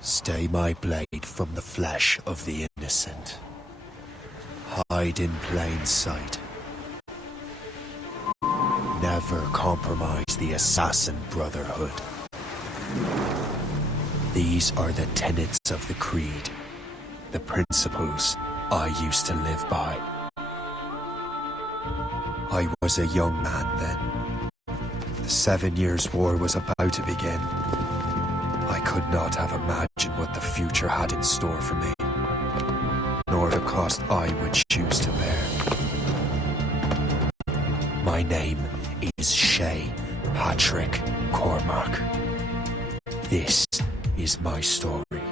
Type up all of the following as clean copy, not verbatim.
Stay my blade from the flesh of the innocent. Hide in plain sight. Never compromise the Assassin Brotherhood. These are the tenets of the Creed, the principles I used to live by. I was a young man then. The 7 Years' War was about to begin. I could not have imagined what the future had in store for me, nor the cost I would choose to bear. My name is Shay Patrick Cormac. This is my story.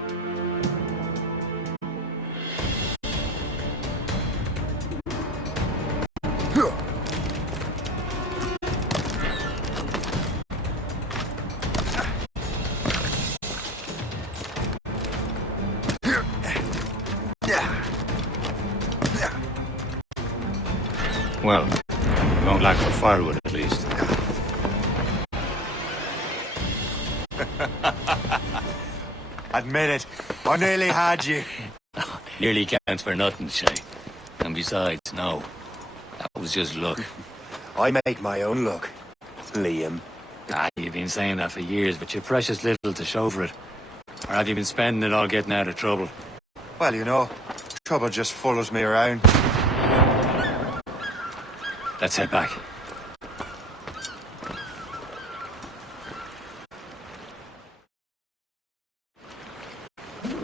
Well, you won't lack for firewood at least. Admit it, I nearly had you. Nearly counts for nothing, Shay. And besides, no. That was just luck. I make my own luck, Liam. You've been saying that for years, but you've precious little to show for it. Or have you been spending it all getting out of trouble? Well, you know, trouble just follows me around. Let's head back.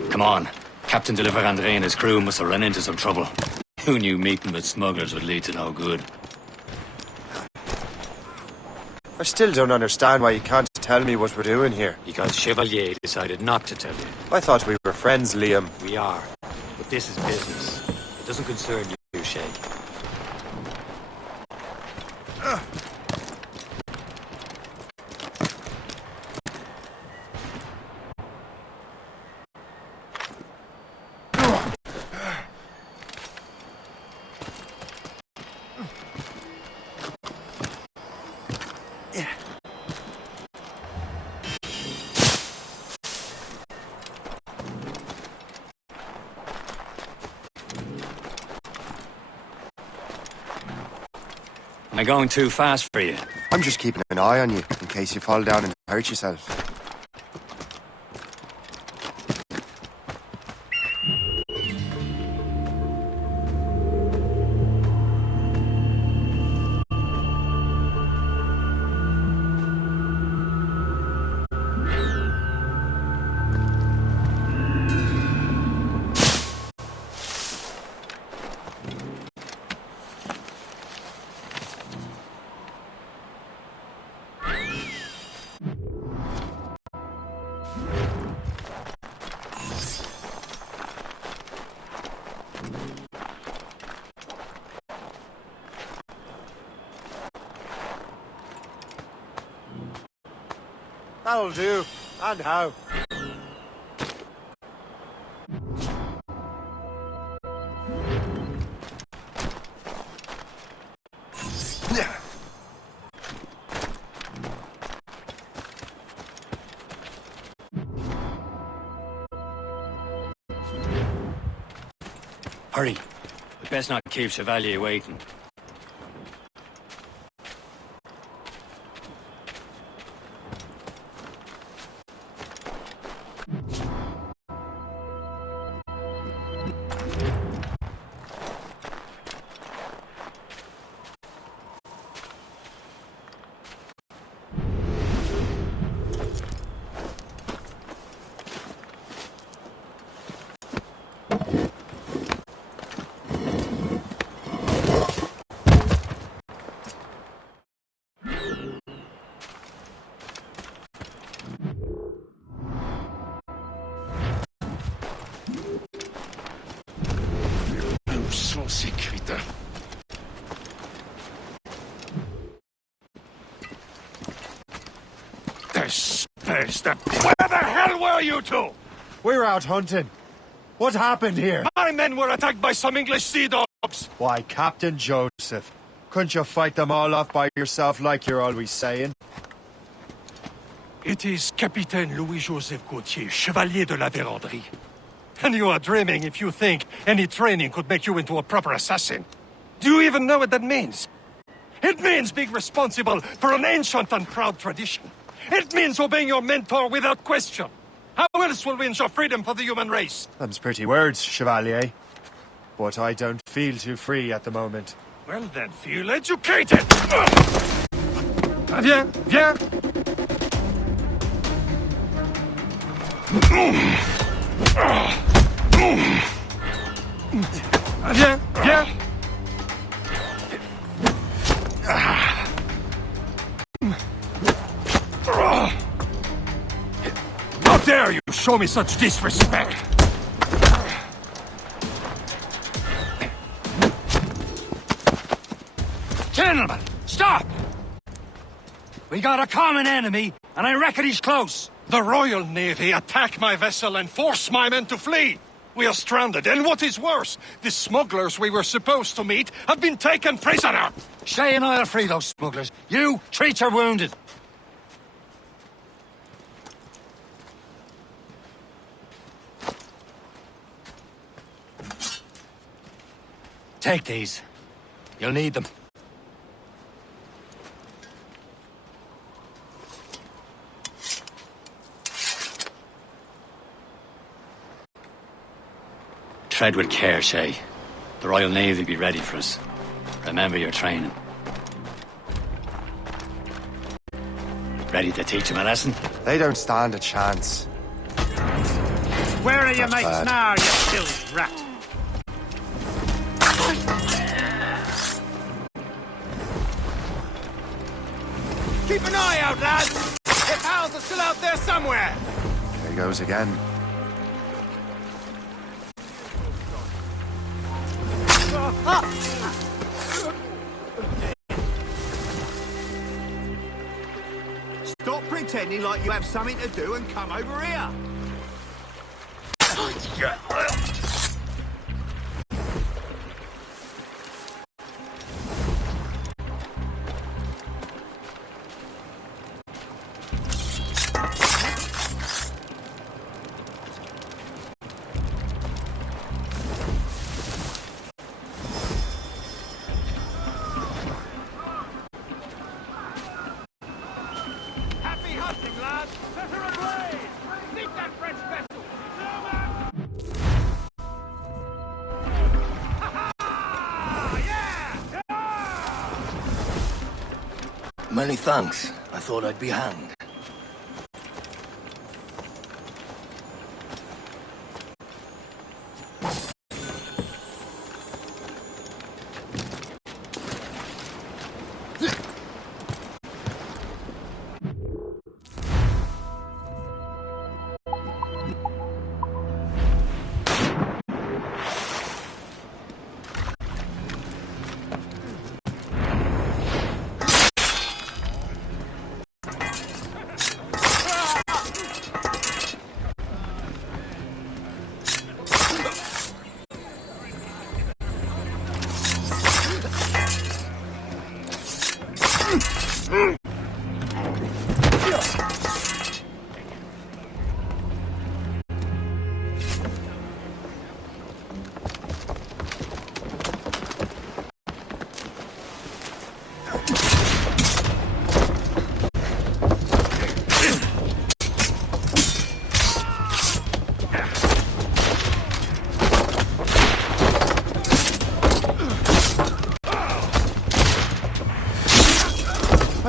Come on. Captain de André and his crew must have run into some trouble. Who knew meeting with smugglers would lead to no good? I still don't understand why you can't tell me what we're doing here. Because Chevalier decided not to tell you. I thought we were friends, Liam. We are. But this is business. It doesn't concern you, Shay. Am I going too fast for you? I'm just keeping an eye on you, in case you fall down and hurt yourself. That'll do. And how? Hurry. We best not keep Chevalier waiting. Where the hell were you two? We're out hunting. What happened here? My men were attacked by some English sea dogs. Why, Captain Joseph, couldn't you fight them all off by yourself like you're always saying? It is Capitaine Louis-Joseph Gauthier, Chevalier de la Vérendrye. And you are dreaming if you think any training could make you into a proper assassin. Do you even know what that means? It means being responsible for an ancient and proud tradition. It means obeying your mentor without question. How else will we ensure freedom for the human race? Them's pretty words, Chevalier. But I don't feel too free at the moment. Well then, feel educated! Viens, viens! Viens, viens! How dare you show me such disrespect? Gentlemen, stop! We got a common enemy, and I reckon he's close. The Royal Navy attack my vessel and force my men to flee. We are stranded, and what is worse, the smugglers we were supposed to meet have been taken prisoner. Shay and I'll free those smugglers. You treat your wounded. Take these. You'll need them. Tread with care, Shay. The Royal Navy be ready for us. Remember your training. Ready to teach them a lesson? They don't stand a chance. Where are your Not mates bad. now, you still rat? Keep an eye out, lads! Your pals are still out there somewhere! There he goes again. Stop pretending like you have something to do and come over here! Happy hunting, lads! Set her ablaze! Meet that French vessel! Many thanks. I thought I'd be hanged.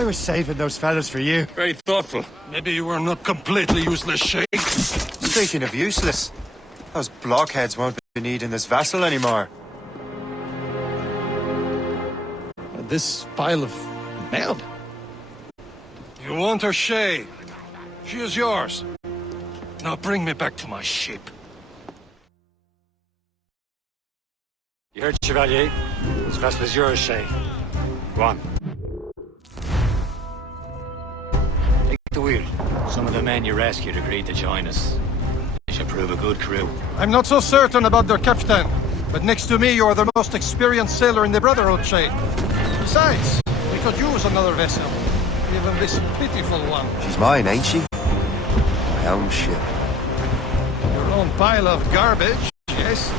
I was saving those fellas for you. Very thoughtful. Maybe you were not completely useless, Shay. Speaking of useless, those blockheads won't be needing this vessel anymore. This pile of meld? You want her, Shay? She is yours. Now bring me back to my ship. You heard, Chevalier? This vessel is yours, Shay. Go on. Take the wheel. Some of the men you rescued agreed to join us. They should prove a good crew. I'm not so certain about their captain, but next to me, you're the most experienced sailor in the Brotherhood, Shay. Besides, we could use another vessel. Even this pitiful one. She's mine, ain't she? My own ship. Your own pile of garbage, yes?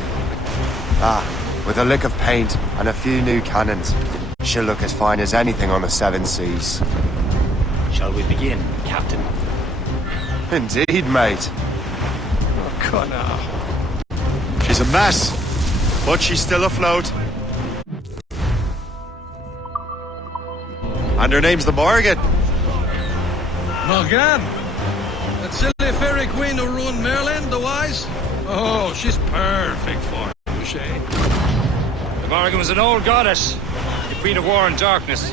Ah, with a lick of paint and a few new cannons. She'll look as fine as anything on the seven seas. Shall we begin, Captain? Indeed, mate. Oh, Connor. She's a mess, but she's still afloat. And her name's the Morgan. Morgan? That silly fairy queen who ruined Merlin, the wise? Oh, she's perfect for you, Shay. The Morrigan was an old goddess, the queen of war and darkness.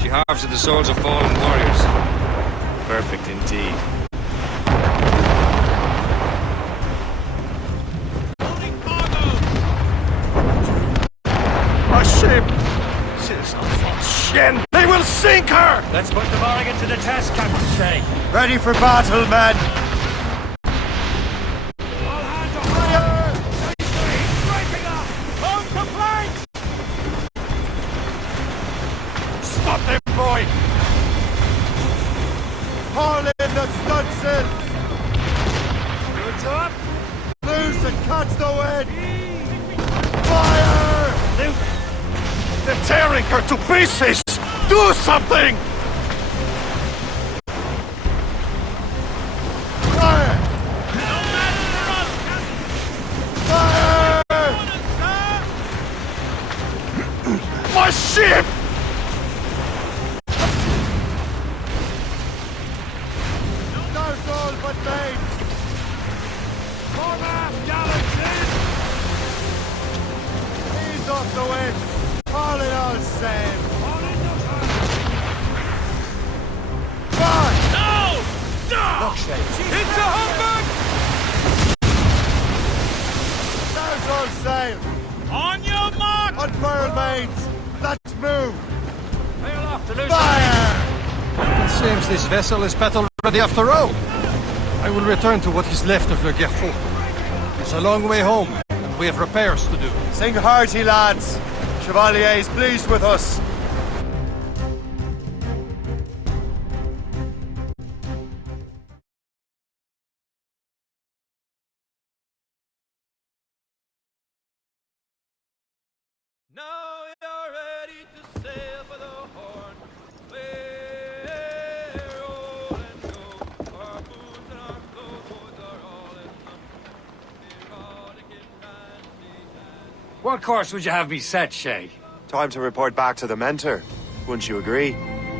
She harvested the souls of fallen warriors. Perfect indeed. A ship! She's a false shin! They will sink her! Let's put the Morrigan to the test, Captain Shay. Ready for battle, men! All hands on fire! He's breaking up! On to flanks! Stop them, boy! Haul in the stunsail! Goods up! Loose and catch the wind! Fire! They're tearing her to pieces! Do something! Fire! No matter for us, Captain! Fire! Sir! My ship! There's all but made! Forward, gallantry! Ease off the wind! All in all same! On into her! Fire! No! No! It's a humbug! There's all sail! On your mark! Unfurl mains! Let's move! Sail off to loose. Fire! It seems this vessel is battle-ready after all. I will return to what is left of Le Guerfou. It's a long way home, and we have repairs to do. Sing hearty, lads! Chevalier is pleased with us! Now you're ready to sail for the Horn. We're roll and go. Our boots and our clothes are all in the erotic and fancy and What course would you have me set, Shay? Time to report back to the mentor. Wouldn't you agree?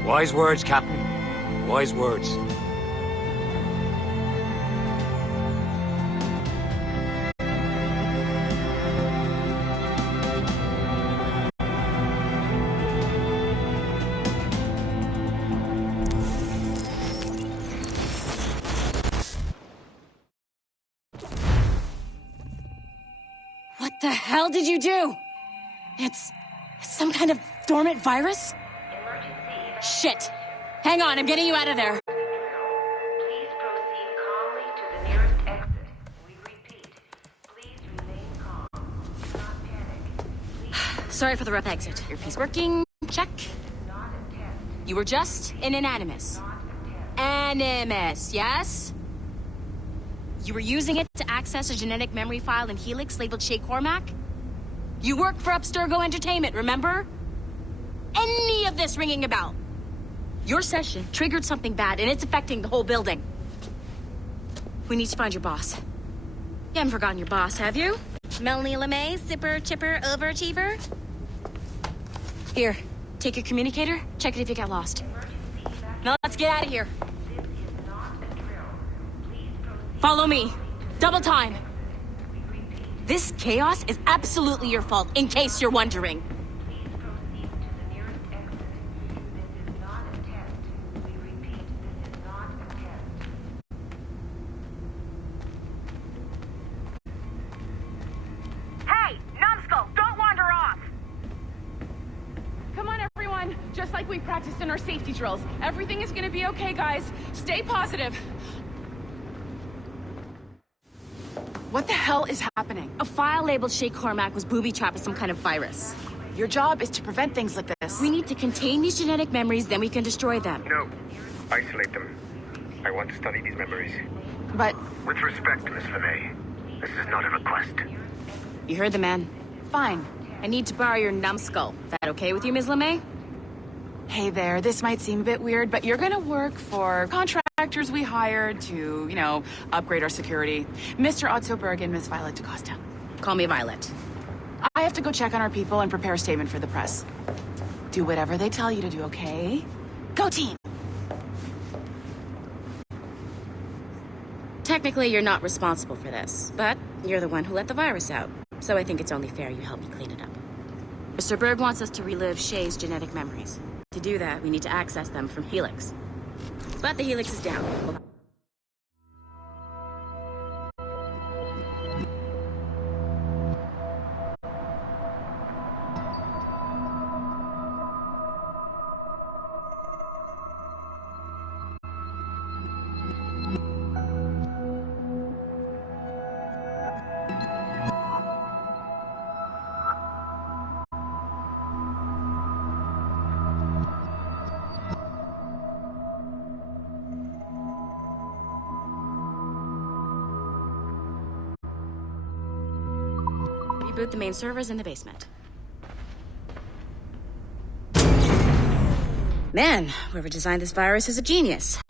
Wise words, Captain. Wise words. What the hell did you do? It's some kind of dormant virus? Shit. Hang on, I'm getting you out of there. Please proceed calmly to the nearest exit. We repeat, please remain calm. Do not panic. Sorry for the rough exit. Earpiece working. Check. Not attempt. You were just in an animus. Animus, yes? You were using it to access a genetic memory file in Helix labeled Shay Cormac? You worked for Abstergo Entertainment, remember? Any of this ringing a bell? Your session triggered something bad, and it's affecting the whole building. We need to find your boss. You haven't forgotten your boss, have you? Melanie LeMay, zipper, chipper, overachiever? Here, take your communicator, check it if you got lost. Now let's get out of here. This is not a drill. Please proceed. Follow me. Double time. We repeat. This chaos is absolutely your fault, in case you're wondering. Please proceed to the nearest exit. This is not a test. We repeat, this is not a test. Hey, Numbskull, don't wander off! Come on, everyone. Just like we practiced in our safety drills. Everything is gonna be okay, guys. Stay positive. What the hell is happening? A file labeled Shay Cormac was booby-trapped with some kind of virus. Your job is to prevent things like this. We need to contain these genetic memories, then we can destroy them. No. Isolate them. I want to study these memories. But With respect, Miss LeMay, this is not a request. You heard the man. fine. I need to borrow your numbskull. That okay with you, Ms. LeMay? Hey there, this might seem a bit weird, but you're gonna work for contractors we hired to, upgrade our security. Mr. Otto Berg and Miss Violet DaCosta. Call me Violet. I have to go check on our people and prepare a statement for the press. Do whatever they tell you to do, okay? Go team! Technically, you're not responsible for this, but you're the one who let the virus out. So I think it's only fair you help me clean it up. Mr. Berg wants us to relive Shay's genetic memories. To do that, we need to access them from Helix. But the Helix is down. Reboot the main servers in the basement. Man, whoever designed this virus is a genius.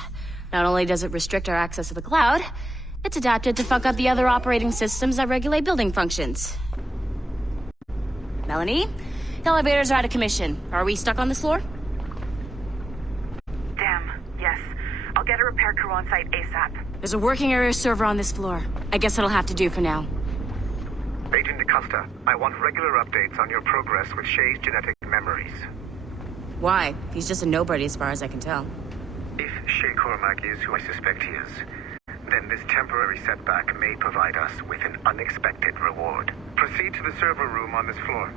Not only does it restrict our access to the cloud, it's adapted to fuck up the other operating systems that regulate building functions. Melanie? The elevators are out of commission. Are we stuck on this floor? Damn, yes. I'll get a repair crew on site ASAP. There's a working area server on this floor. I guess it'll have to do for now. Agent DaCosta, I want regular updates on your progress with Shay's genetic memories. Why? He's just a nobody as far as I can tell. If Shay Cormac is who I suspect he is, then this temporary setback may provide us with an unexpected reward. Proceed to the server room on this floor.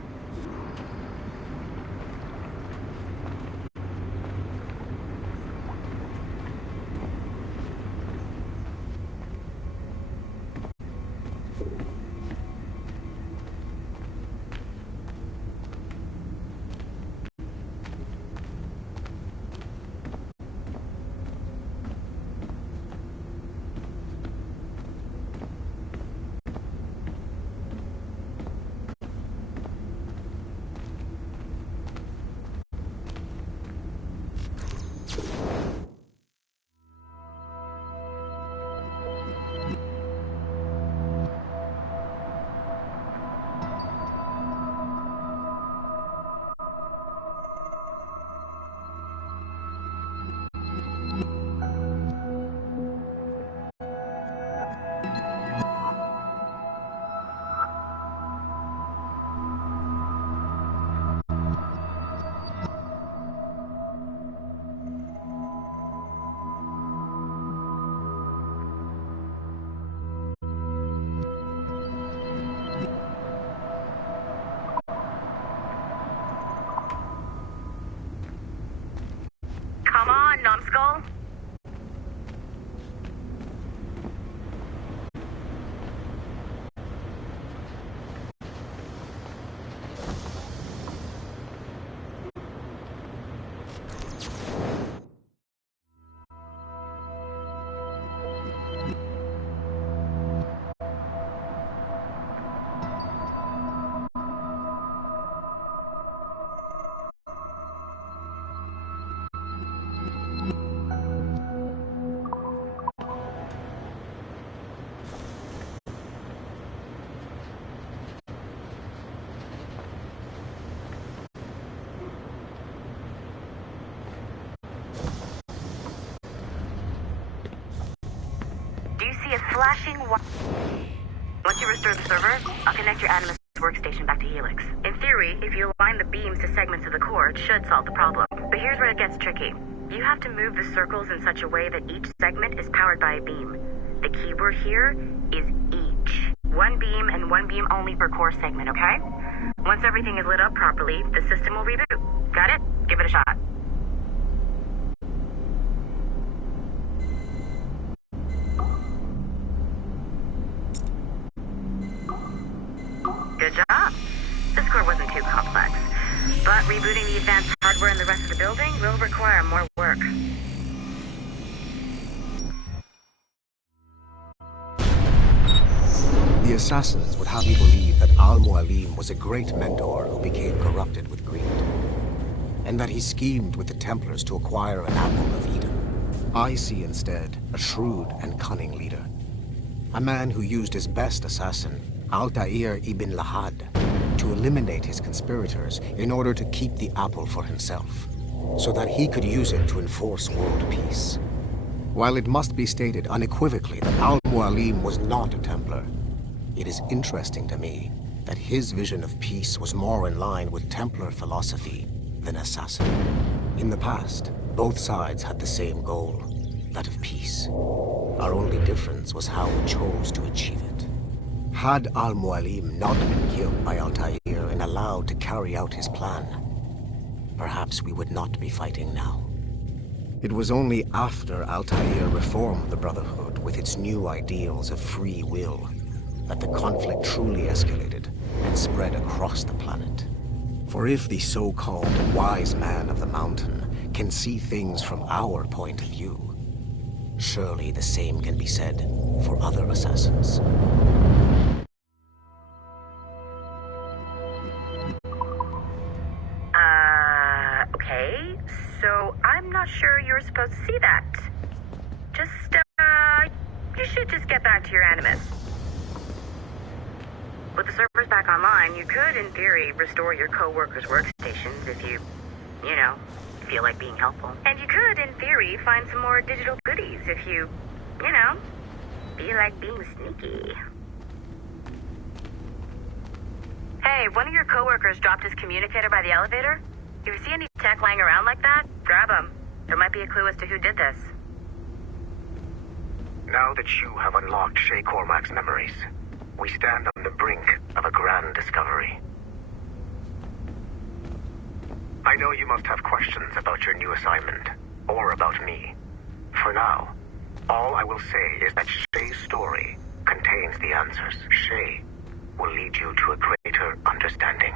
Do you see a flashing Once you restore the server, I'll connect your Animus workstation back to Helix. In theory, if you align the beams to segments of the core, it should solve the problem. But here's where it gets tricky. You have to move the circles in such a way that each segment is powered by a beam. The keyword here is each. One beam and one beam only per core segment, okay? Once everything is lit up properly, the system will reboot. Got it? Give it a shot. Good job. This core wasn't too complex, but rebooting the advanced hardware in the rest of the building will require more work. The assassins would have you believe that Al-Mualim was a great mentor who became corrupted with greed, and that he schemed with the Templars to acquire an apple of Eden. I see instead a shrewd and cunning leader, a man who used his best assassin, Altair ibn Lahad, to eliminate his conspirators in order to keep the apple for himself, so that he could use it to enforce world peace. While it must be stated unequivocally that Al-Mualim was not a Templar, it is interesting to me that his vision of peace was more in line with Templar philosophy than assassin. In the past, both sides had the same goal, that of peace. Our only difference was how we chose to achieve it. Had Al-Mualim not been killed by Altair and allowed to carry out his plan, perhaps we would not be fighting now. It was only after Altair reformed the Brotherhood with its new ideals of free will that the conflict truly escalated and spread across the planet. For if the so-called wise man of the mountain can see things from our point of view, surely the same can be said for other assassins. Okay, so I'm not sure you're supposed to see that. You should just get back to your Animus. With the servers back online, you could, in theory, restore your co-workers' workstations if you feel like being helpful. And you could, in theory, find some more digital goodies if you feel like being sneaky. Hey, one of your co-workers dropped his communicator by the elevator. If you see any tech lying around like that, grab them. There might be a clue as to who did this. Now that you have unlocked Shay Cormac's memories, we stand on the brink of a grand discovery. I know you must have questions about your new assignment, or about me. For now, all I will say is that Shay's story contains the answers. Shay will lead you to a greater understanding.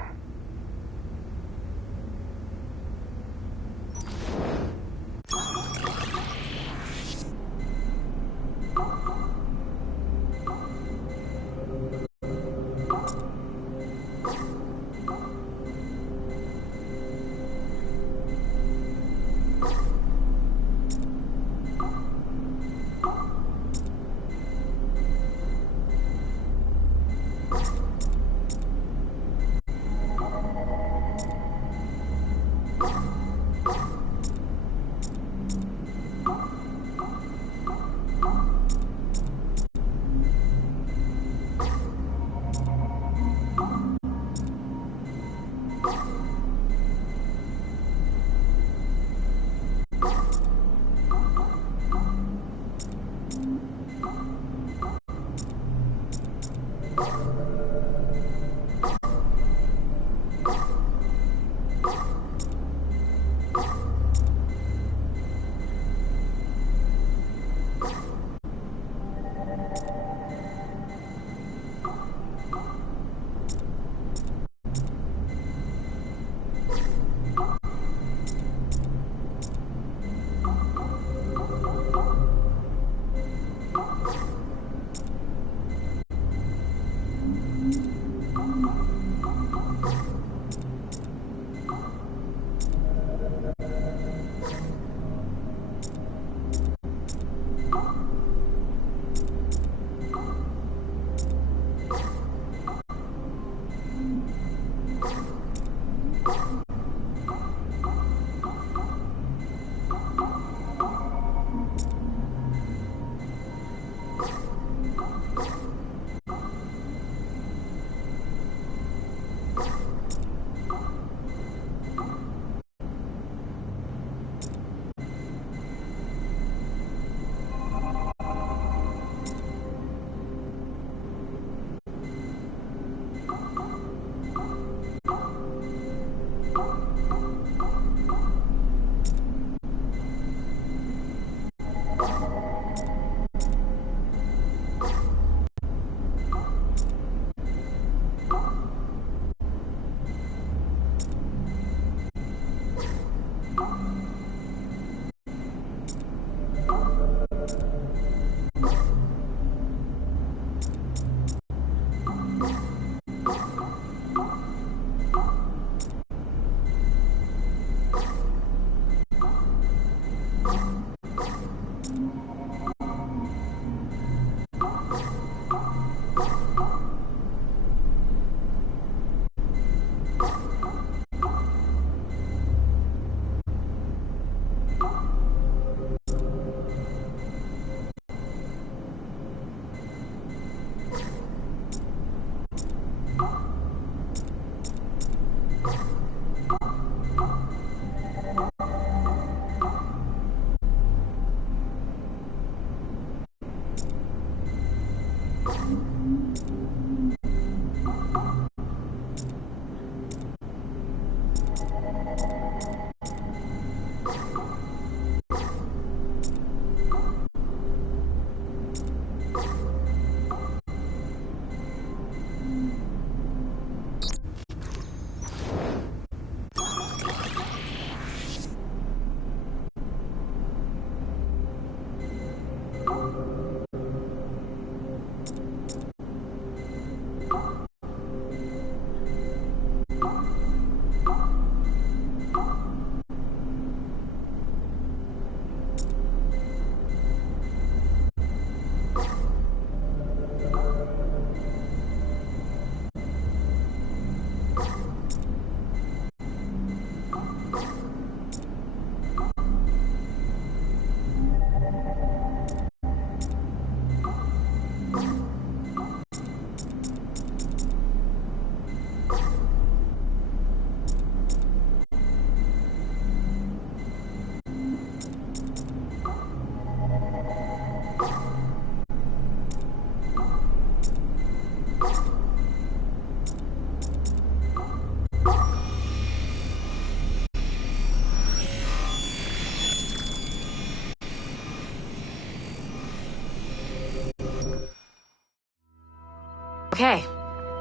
Okay,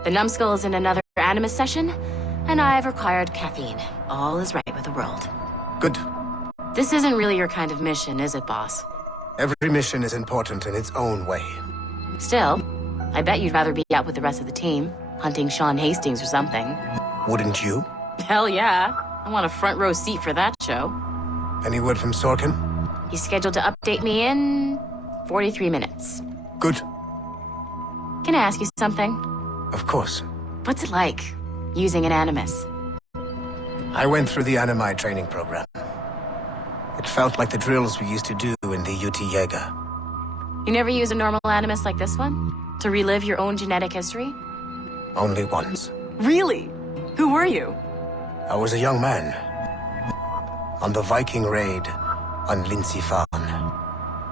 the numbskull is in another Animus session, and I've required caffeine. All is right with the world. Good. This isn't really your kind of mission, is it, boss? Every mission is important in its own way. Still, I bet you'd rather be out with the rest of the team, hunting Sean Hastings or something. Wouldn't you? Hell yeah. I want a front row seat for that show. Any word from Sorkin? He's scheduled to update me in 43 minutes. Good. Can I ask you something? Of course. What's it like, using an Animus? I went through the Animi training program. It felt like the drills we used to do in the UT Jaeger. You never use a normal Animus like this one? To relive your own genetic history? Only once. Really? Who were you? I was a young man. On the Viking raid on Lindsey Farn.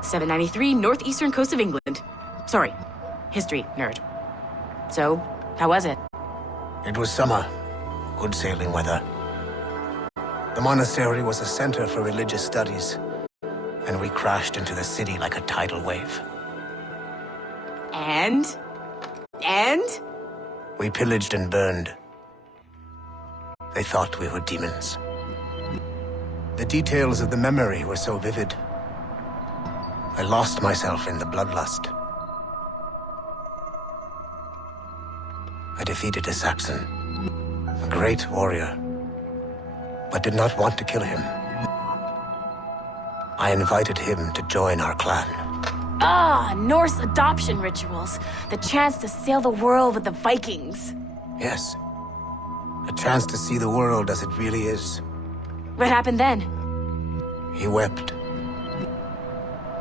793, northeastern coast of England. Sorry, history nerd. So, how was it? It was summer. Good sailing weather. The monastery was a center for religious studies, and we crashed into the city like a tidal wave. And? We pillaged and burned. They thought we were demons. The details of the memory were so vivid. I lost myself in the bloodlust. I defeated a Saxon, a great warrior, but did not want to kill him. I invited him to join our clan. Ah, Norse adoption rituals. The chance to sail the world with the Vikings. Yes, a chance to see the world as it really is. What happened then? He wept.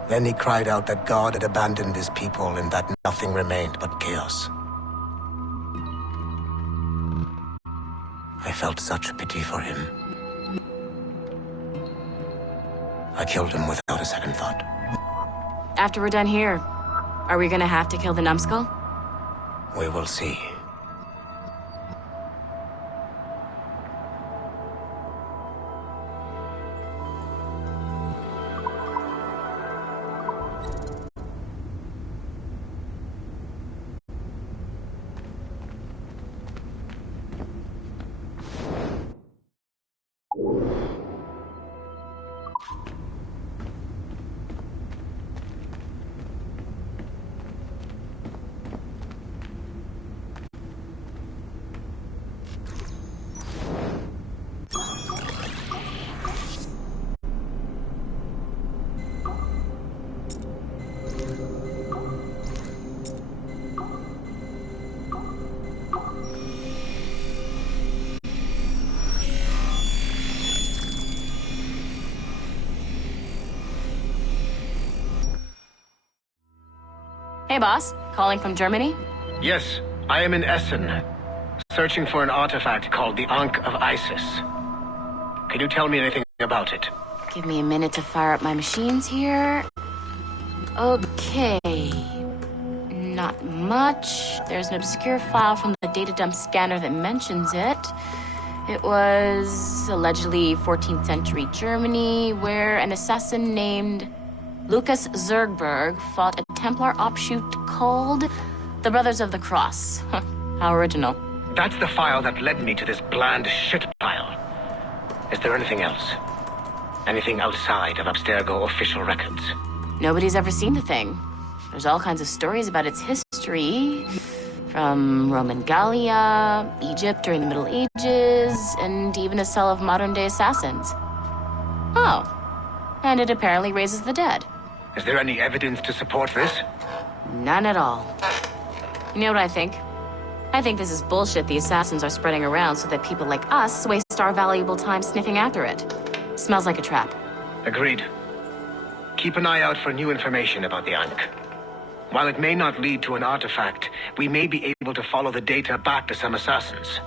Then he cried out that God had abandoned his people and that nothing remained but chaos. I felt such pity for him. I killed him without a second thought. After we're done here, are we gonna have to kill the numbskull? We will see. Hey, boss. Calling from Germany? Yes, I am in Essen, searching for an artifact called the Ankh of Isis. Can you tell me anything about it? Give me a minute to fire up my machines here. Okay. Not much. There's an obscure file from the data dump scanner that mentions it. It was allegedly 14th century Germany, where an assassin named Lucas Zergberg fought a Templar offshoot called the Brothers of the Cross. How original. That's the file that led me to this bland shit pile. Is there anything else? Anything outside of Abstergo official records? Nobody's ever seen the thing. There's all kinds of stories about its history. From Roman Gallia, Egypt during the Middle Ages, and even a cell of modern-day assassins. Oh. And it apparently raises the dead. Is there any evidence to support this? None at all. You know what I think? I think this is bullshit the assassins are spreading around so that people like us waste our valuable time sniffing after it. Smells like a trap. Agreed. Keep an eye out for new information about the Ankh. While it may not lead to an artifact, we may be able to follow the data back to some assassins.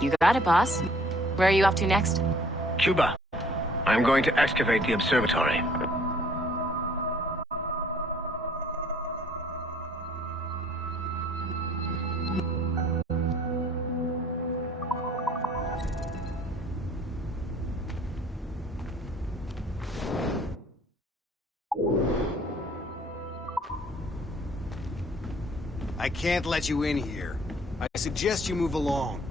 You got it, boss. Where are you off to next? Cuba. I'm going to excavate the observatory. I can't let you in here. I suggest you move along.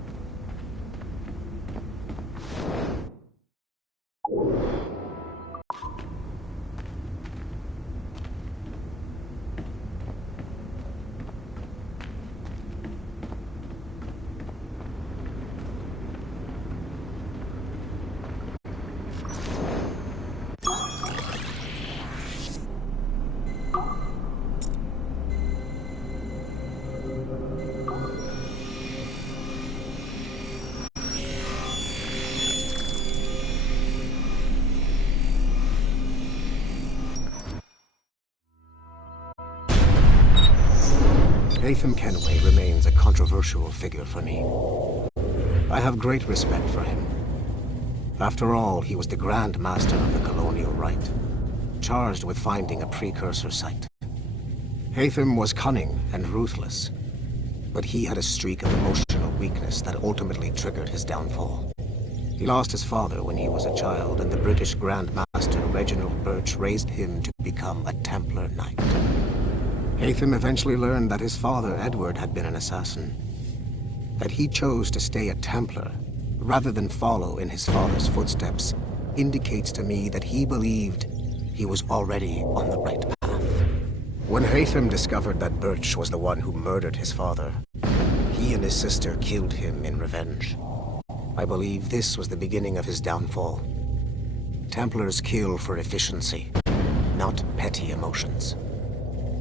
Haytham Kenway remains a controversial figure for me. I have great respect for him. After all, he was the Grand Master of the Colonial Rite, charged with finding a precursor site. Haytham was cunning and ruthless, but he had a streak of emotional weakness that ultimately triggered his downfall. He lost his father when he was a child, and the British Grand Master Reginald Birch raised him to become a Templar Knight. Haytham eventually learned that his father, Edward, had been an assassin. That he chose to stay a Templar, rather than follow in his father's footsteps, indicates to me that he believed he was already on the right path. When Haytham discovered that Birch was the one who murdered his father, he and his sister killed him in revenge. I believe this was the beginning of his downfall. Templars kill for efficiency, not petty emotions.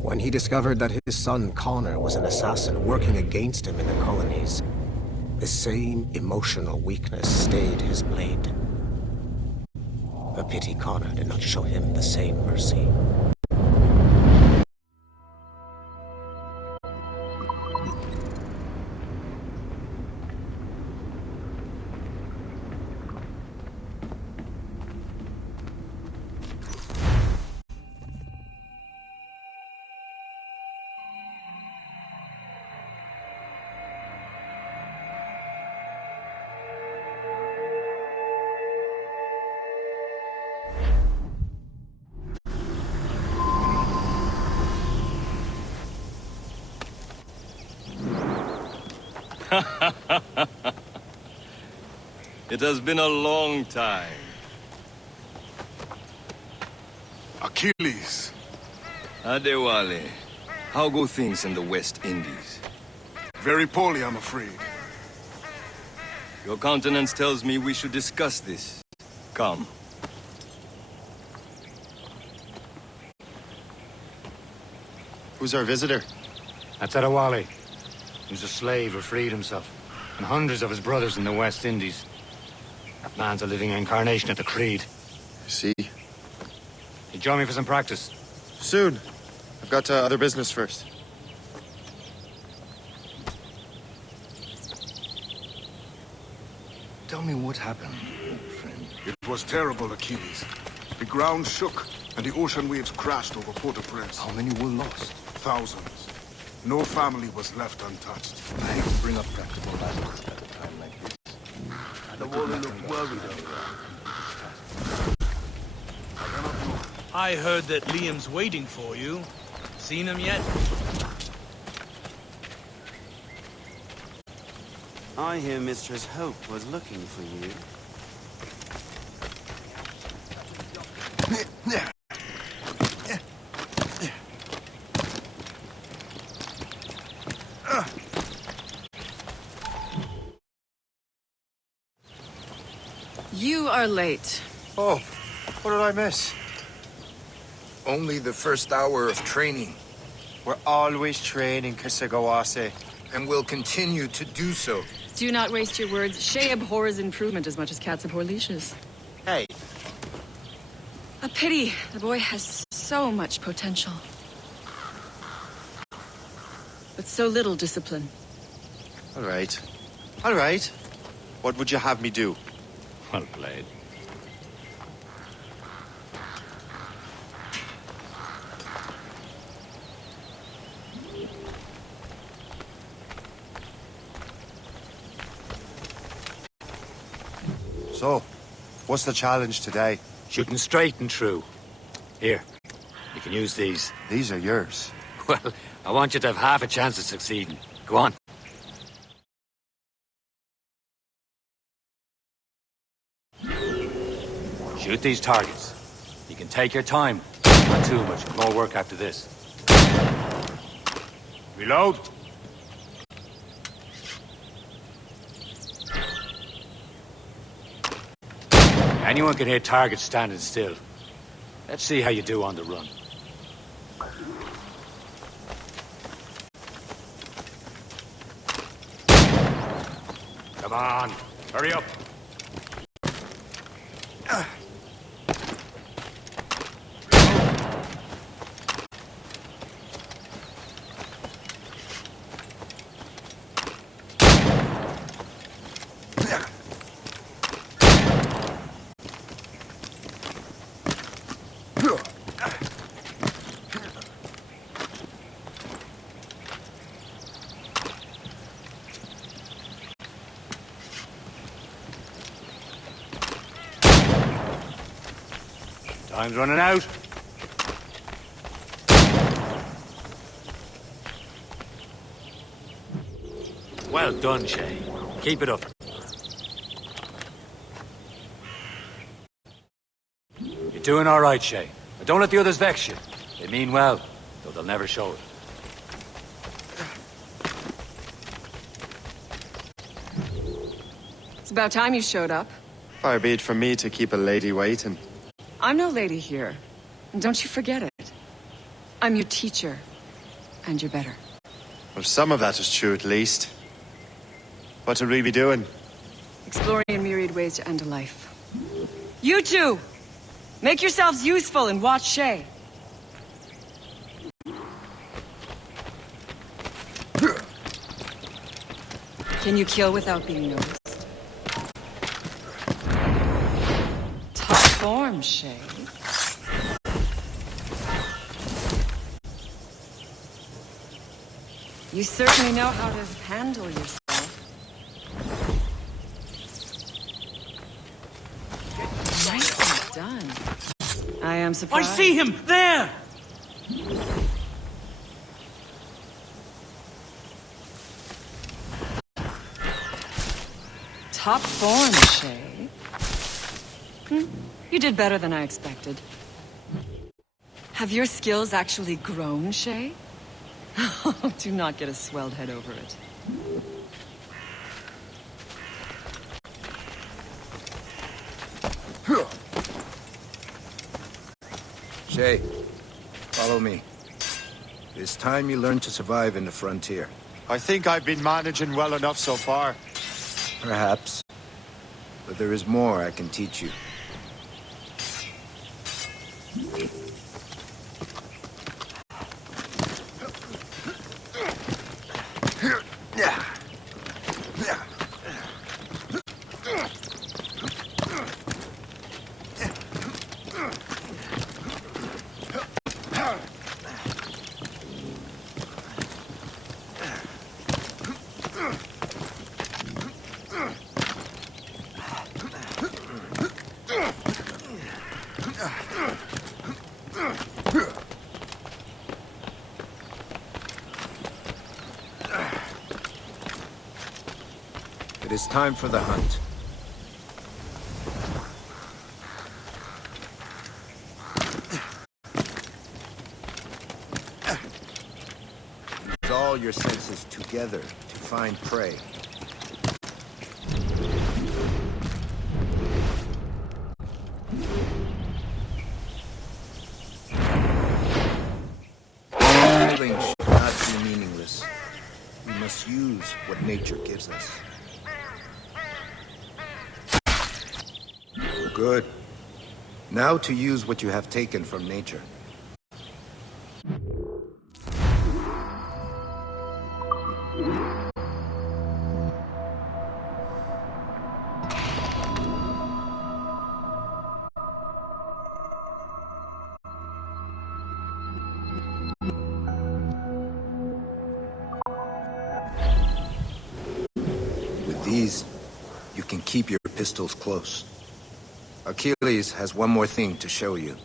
When he discovered that his son Connor was an assassin working against him in the colonies, the same emotional weakness stayed his blade. A pity Connor did not show him the same mercy. It has been a long time. Achilles. Adewale, how go things in the West Indies? Very poorly, I'm afraid. Your countenance tells me we should discuss this. Come. Who's our visitor? That's Adewale. He was a slave who freed himself, and hundreds of his brothers in the West Indies. That man's a living incarnation of the Creed. I see. You join me for some practice? Soon. I've got other business first. Tell me what happened, old friend. It was terrible, Achilles. The ground shook, and the ocean waves crashed over Port-au-Prince. How many were lost? Thousands. No family was left untouched. I hate to bring up practical matters at a time like this. The Wally looked worried earlier. I heard that Liam's waiting for you. Seen him yet? I hear Mistress Hope was looking for you. You are late. Oh, what did I miss? Only the first hour of training. We're always training, Kisagawase. And will continue to do so. Do not waste your words. Shay abhors improvement as much as cats abhor leashes. Hey. A pity. The boy has so much potential. But so little discipline. All right. All right. What would you have me do? Well played. So, what's the challenge today? Shooting straight and true. Here, you can use these. These are yours. Well, I want you to have half a chance of succeeding. Go on. Shoot these targets. You can take your time. Not too much more work after this. Reload. Anyone can hit targets standing still. Let's see how you do on the run. Come on, hurry up. Time's running out. Well done, Shay. Keep it up. You're doing all right, Shay. But don't let the others vex you. They mean well, though they'll never show it. It's about time you showed up. Far be it from me to keep a lady waiting. I'm no lady here. And don't you forget it. I'm your teacher. And you're better. Well, some of that is true at least. What will we be doing? Exploring a myriad ways to end a life. You two! Make yourselves useful and watch Shay. Can you kill without being noticed? Top form, Shay. You certainly know how to handle yourself. Nicely done. I am surprised. I see him! There! Top form, Shay. You did better than I expected. Have your skills actually grown, Shay? Do not get a swelled head over it. Shay, follow me. It's time you learn to survive in the frontier. I think I've been managing well enough so far. Perhaps. But there is more I can teach you. It is time for the hunt. Use all your senses together to find prey. Killing should not be meaningless. We must use what nature gives us. Good. Now to use what you have taken from nature. With these, you can keep your pistols close. Achilles has one more thing to show you.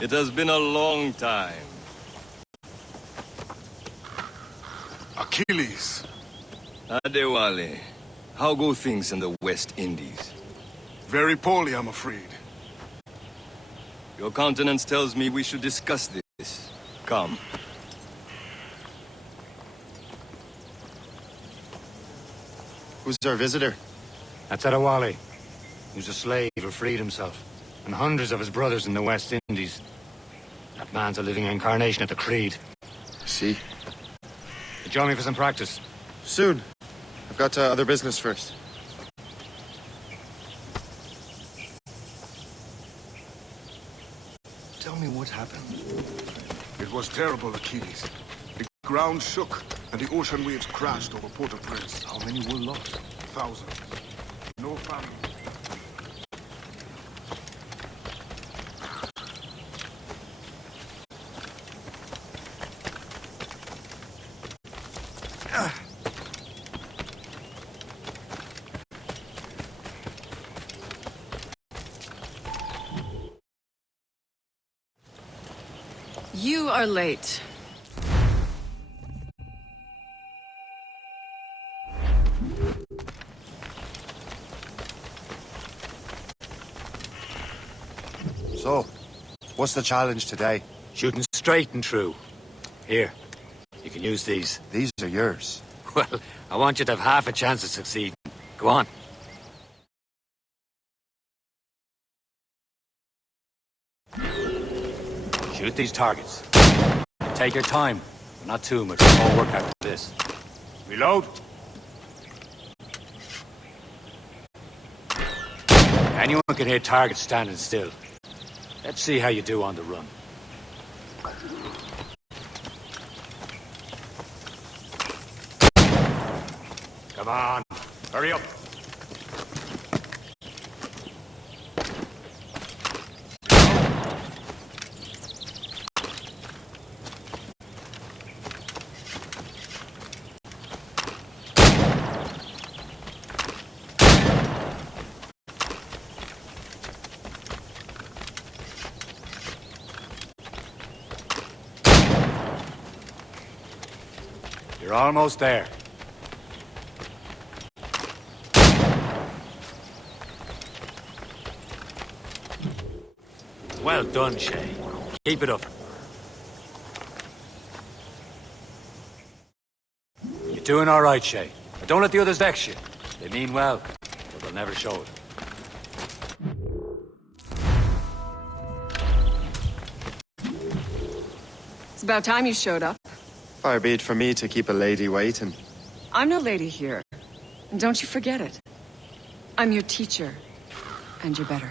It has been a long time. Achilles. Adewale, how go things in the West Indies? Very poorly, I'm afraid. Your countenance tells me we should discuss this. Come. Who's our visitor? That's Adewale. He was a slave who freed himself, and hundreds of his brothers in the West Indies. That man's a living incarnation of the Creed. See? You join me for some practice? Soon. I've got other business first. Tell me what happened. It was terrible, Achilles. The ground shook, and the ocean waves crashed over Port-au-Prince. How many were lost? Thousands. No family. You are late. So, what's the challenge today? Shooting straight and true. Here, you can use these. These are yours. Well, I want you to have half a chance of succeeding. Go on. Shoot these targets. Take your time, but not too much. More work after this. Reload. Anyone can hit targets standing still. Let's see how you do on the run. Come on, hurry up. You're almost there. Well done, Shay. Keep it up. You're doing all right, Shay. But don't let the others vex you. They mean well, but they'll never show it. It's about time you showed up. Far be it from me to keep a lady waiting. I'm no lady here. And don't you forget it. I'm your teacher. And you're better.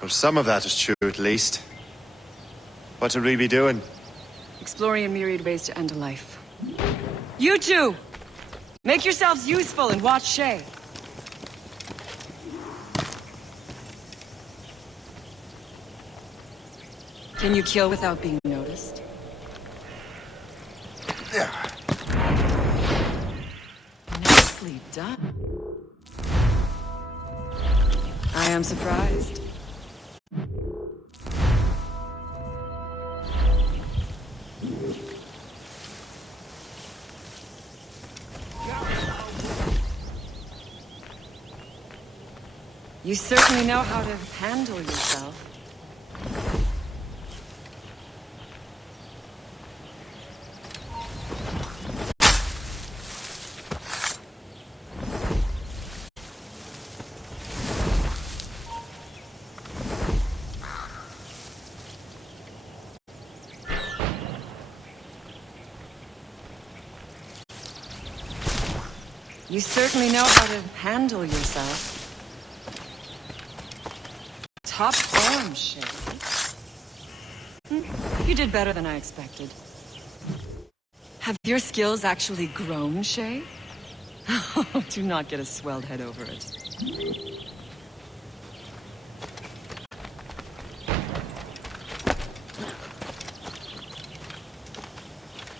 Well, some of that is true, at least. What would we be doing? Exploring a myriad ways to end a life. You two! Make yourselves useful and watch Shay. Can you kill without being noticed? Yeah. Nicely done. I am surprised. You certainly know how to handle yourself. You certainly know how to handle yourself. Top form, Shay. You did better than I expected. Have your skills actually grown, Shay? Oh, do not get a swelled head over it.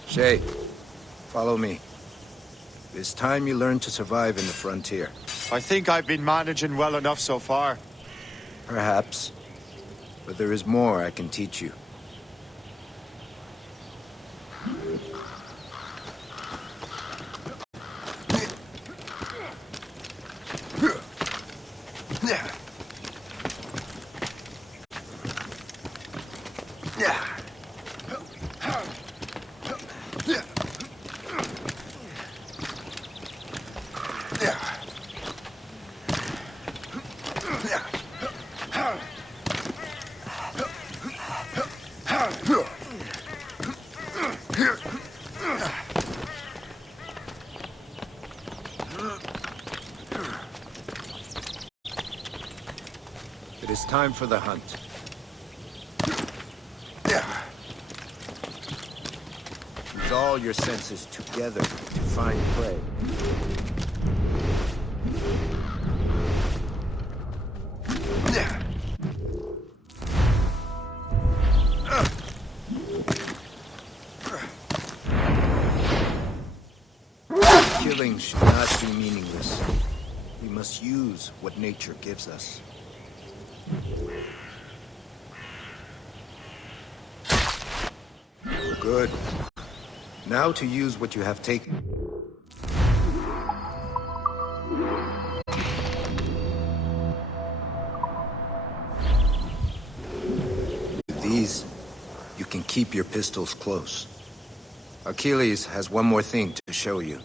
Shay, follow me. It's time you learn to survive in the frontier. I think I've been managing well enough so far. Perhaps. But there is more I can teach you. It is time for the hunt. Use all your senses together to find prey. Killing should not be meaningless. We must use what nature gives us. Good. Now to use what you have taken. With these, you can keep your pistols close. Achilles has one more thing to show you.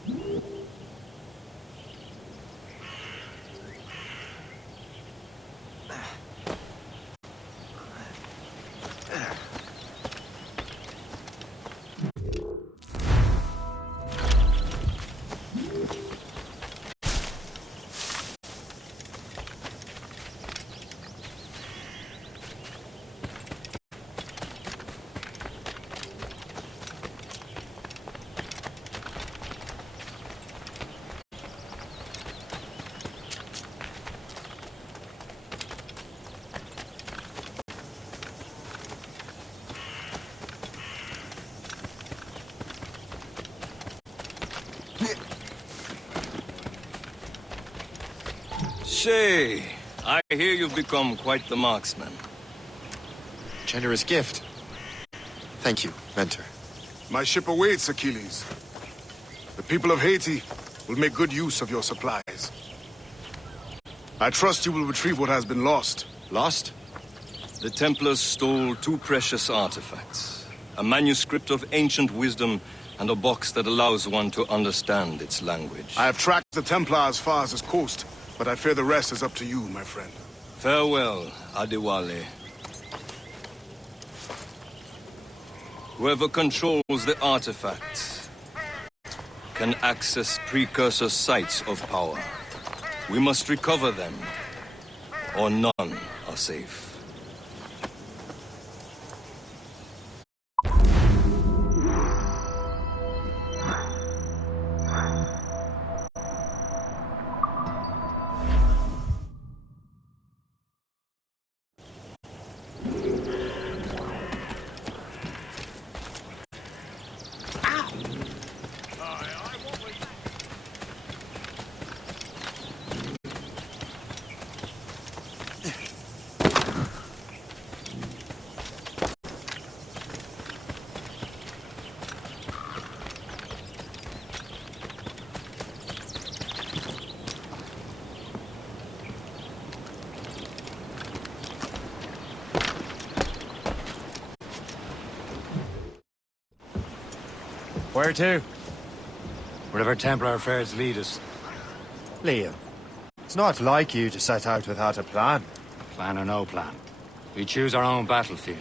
Shay, I hear you've become quite the marksman. Generous gift. Thank you, Mentor. My ship awaits, Achilles. The people of Haiti will make good use of your supplies. I trust you will retrieve what has been lost. Lost? The Templars stole two precious artifacts. A manuscript of ancient wisdom and a box that allows one to understand its language. I have tracked the Templar as far as this coast, but I fear the rest is up to you, my friend. Farewell, Adewale. Whoever controls the artifact can access precursor sites of power. We must recover them, or none are safe. Where to? Wherever Templar affairs lead us. Liam, it's not like you to set out without a plan. Plan or no plan. We choose our own battlefield.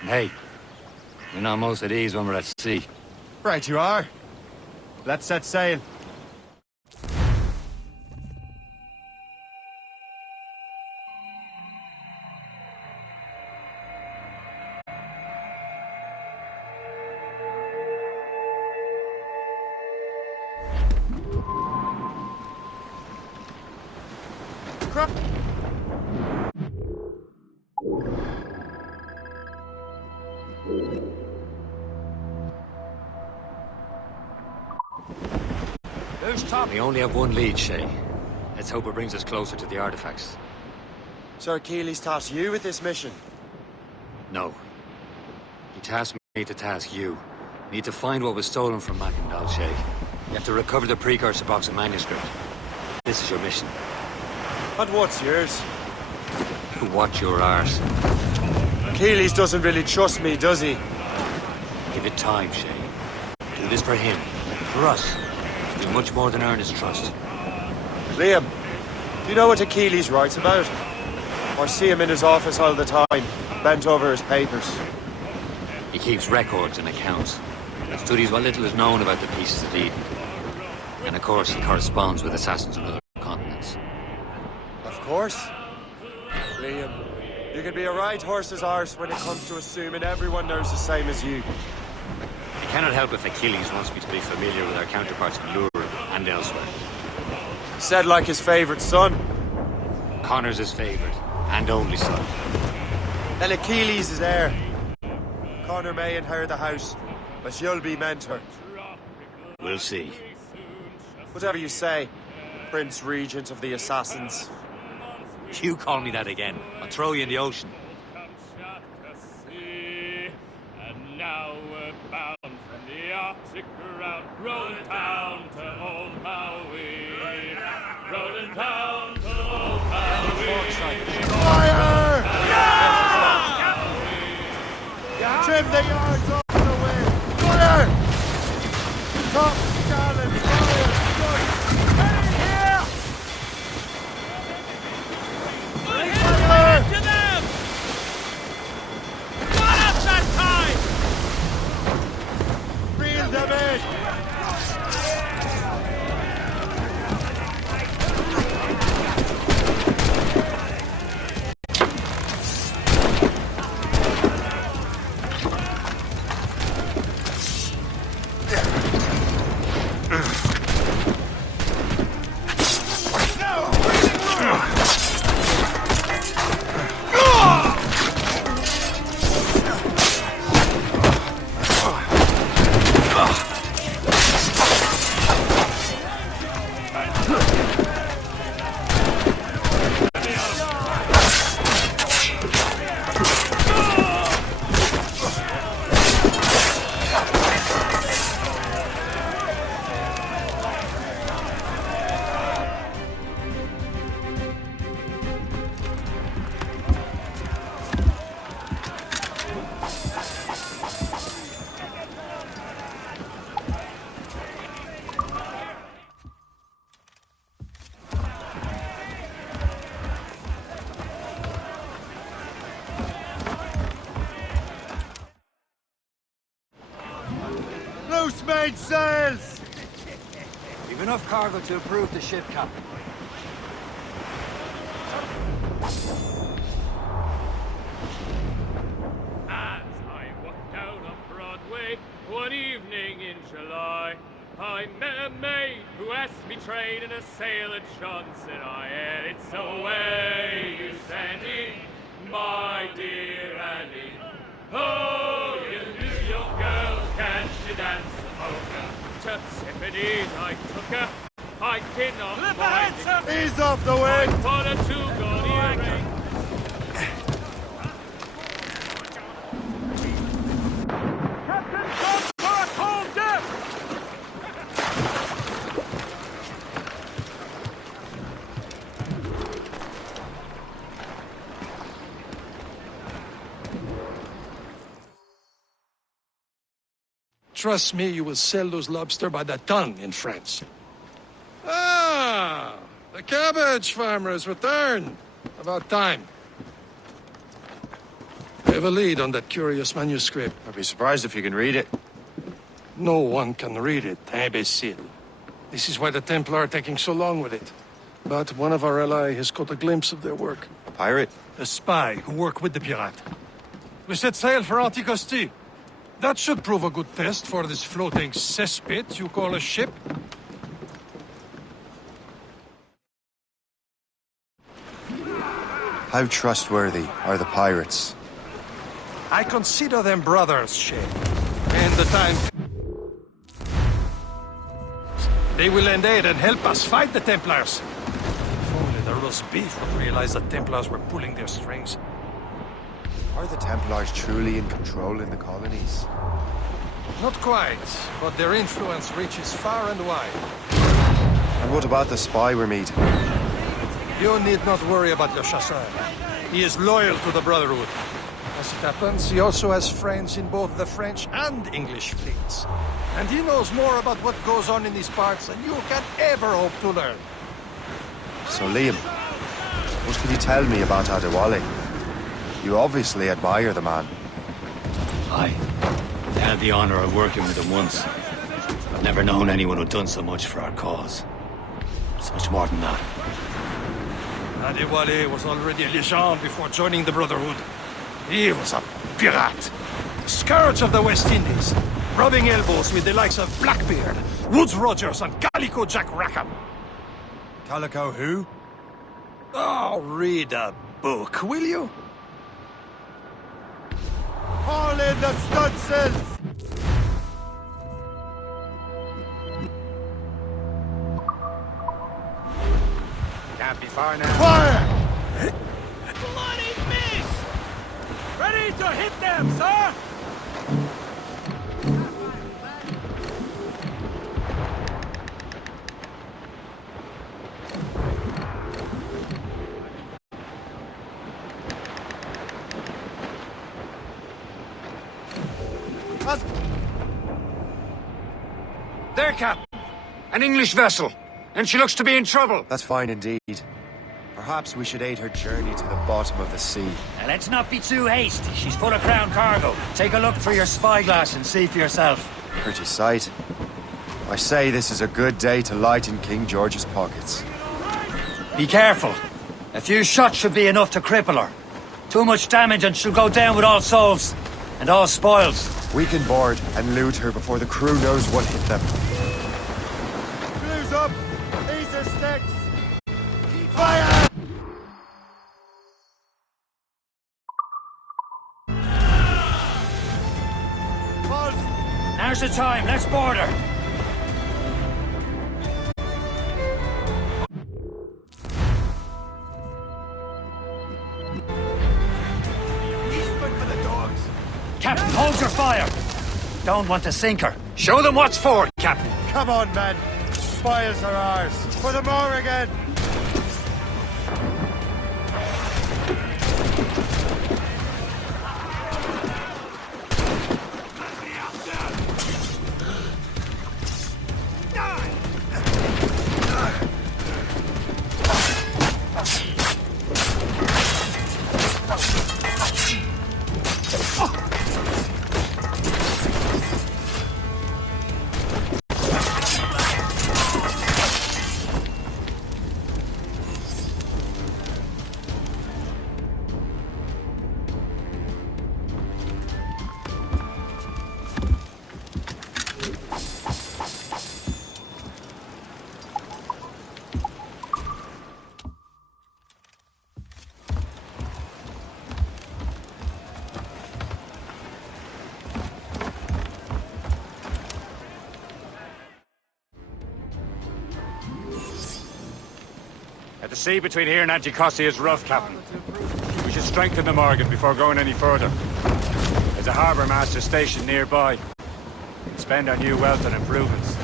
And hey, we're not most at ease when we're at sea. Right you are. Let's set sail. Who's top? We only have one lead, Shay. Let's hope it brings us closer to the artifacts. Sir Achilles tasked you with this mission? No. He tasked me to task you. We need to find what was stolen from Mackendal, Shay. You have to recover the precursor box of manuscript. This is your mission. And what's yours? Watch your arse. Achilles doesn't really trust me, does he? Give it time, Shay. Do this for him. For us. Do much more than earn his trust. Liam, do you know what Achilles writes about? Or see him in his office all the time, bent over his papers? He keeps records and accounts. Studies what little is known about the pieces of Eden. And of course, he corresponds with assassins on other continents. Of course. Liam, you can be a right horse's arse when it comes to assuming everyone knows the same as you. I cannot help if Achilles wants me to be familiar with our counterparts in Lure and elsewhere. Said like his favorite son. Connor's his favorite, and only son. Then Achilles is heir. Connor may inherit the house, but you'll be mentor. We'll see. Whatever you say, Prince Regent of the Assassins. You call me that again, I'll throw you in the ocean. And now we're bound from the Arctic route, rolling down to Old Maui. Rolling down to Old Maui. Fire! Trim the yards off the wind! Fire! Top gallant fire! Here! Fire! To them! Got us that time! Reel them in! Loose main sails! We've enough cargo to approve the ship, Captain. As I walked down on Broadway one evening in July, I met a maid who asked me trade in a sail at Johnson. And it's the way you stand in, my dear Annie. Oh, you New York girl, can she dance the polka? To Tiffany's I took her. I did not mind it. Ease off the way! I bought her 2 gold earrings. Trust me, you will sell those lobster by the ton in France. Ah, the cabbage farmers return. About time. I have a lead on that curious manuscript. I'd be surprised if you can read it. No one can read it, imbecile. This is why the Templar are taking so long with it. But one of our allies has caught a glimpse of their work. A pirate? A spy who worked with the pirate. We set sail for Anticosti. That should prove a good test for this floating cesspit you call a ship. How trustworthy are the pirates? I consider them brothers, Shay. And the time... They will lend aid and help us fight the Templars. If only the roast beef would realize the Templars were pulling their strings. Are the Templars truly in control in the colonies? Not quite, but their influence reaches far and wide. And what about the spy we're meeting? You need not worry about Le Chasseur. He is loyal to the Brotherhood. As it happens, he also has friends in both the French and English fleets. And he knows more about what goes on in these parts than you can ever hope to learn. So Liam, what can you tell me about Adewale? You obviously admire the man. Aye. I had the honor of working with him once. I've never known anyone who'd done so much for our cause. It's much more than that. Adewale was already a legend before joining the Brotherhood. He was a pirate. The scourge of the West Indies. Rubbing elbows with the likes of Blackbeard, Woodes Rogers, and Calico Jack Rackham. Calico who? Oh, read a book, will you? Haul in the stunsails! Can't be far now. Fire! Bloody miss! Ready to hit them, sir! There, Captain. An English vessel. And she looks to be in trouble. That's fine indeed. Perhaps we should aid her journey to the bottom of the sea. Now, let's not be too hasty. She's full of crown cargo. Take a look through your spyglass and see for yourself. Pretty sight. I say this is a good day to lighten King George's pockets. Be careful. A few shots should be enough to cripple her. Too much damage and she'll go down with all souls. And all spoils. We can board and loot her before the crew knows what hit them. Blues up! These are sticks! Fire! Now's the time. Let's board her. Captain, hold your fire! Don't want to sink her. Show them what's for, Captain. Come on, men. Spoils are ours. For the Morrigan! The sea between here and Anticosti is rough, Captain. We should strengthen the Morgan before going any further. There's a harbour master stationed nearby. We can spend our new wealth on improvements.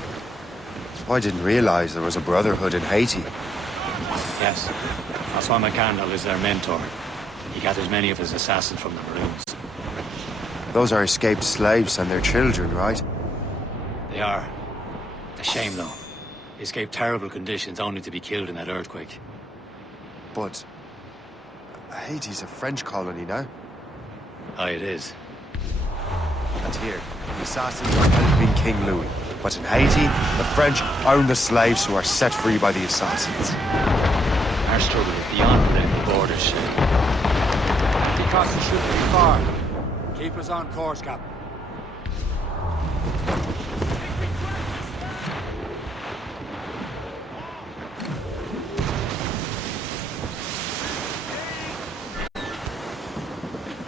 I didn't realize there was a brotherhood in Haiti. Yes. Francois McCandle is their mentor. He gathers many of his assassins from the Maroons. Those are escaped slaves and their children, right? They are. A shame, though. They escaped terrible conditions only to be killed in that earthquake. But Haiti's a French colony now. Aye, it is. And here, the assassins are helping King Louis. But in Haiti, the French own the slaves who are set free by the assassins. Our struggle is beyond the borders, Shay. Because it shouldn't be far. Keep us on course, Captain.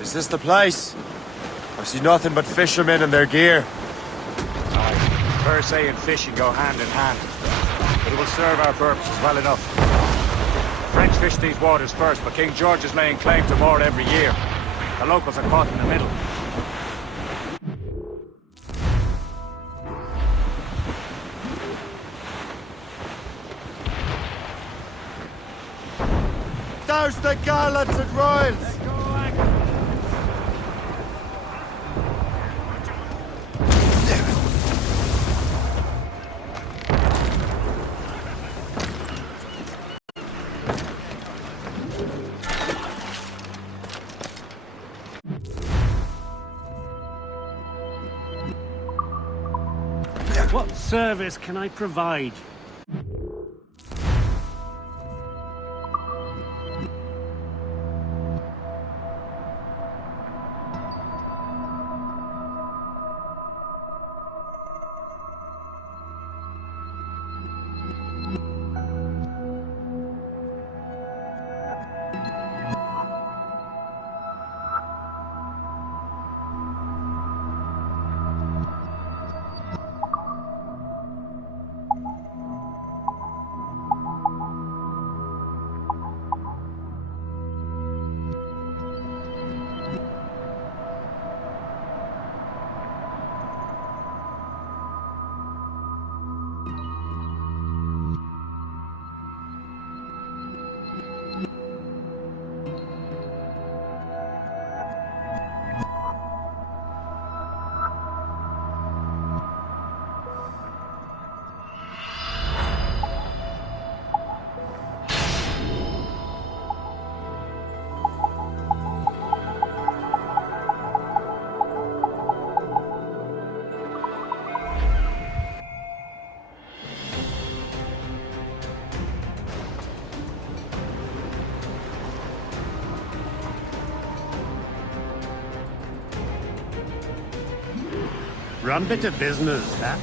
Is this the place? I see nothing but fishermen and their gear. Aye, per se and fishing go hand in hand. But it will serve our purposes well enough. The French fish these waters first, but King George is laying claim to more every year. The locals are caught in the middle. Douse the gallants and royals! What service can I provide? Rum bit of business, that.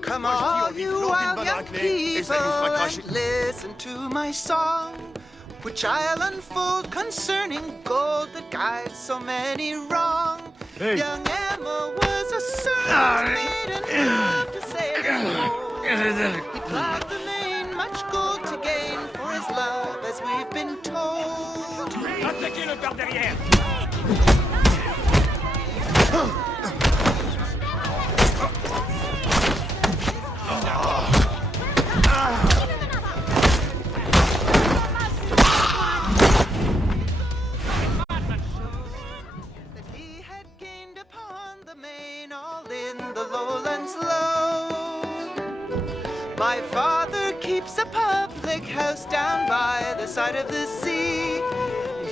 Come on, you wild young people, and listen to my song, which I'll unfold concerning gold that guides so many wrong. Hey. Young Emma was a servant maiden, proud to sail home. He plowed the main, much gold to gain for his love, as we've been told. Attaquez-le par derrière! That he had gained upon the main, all in the lowlands low. My father keeps a public house down by the side of the sea.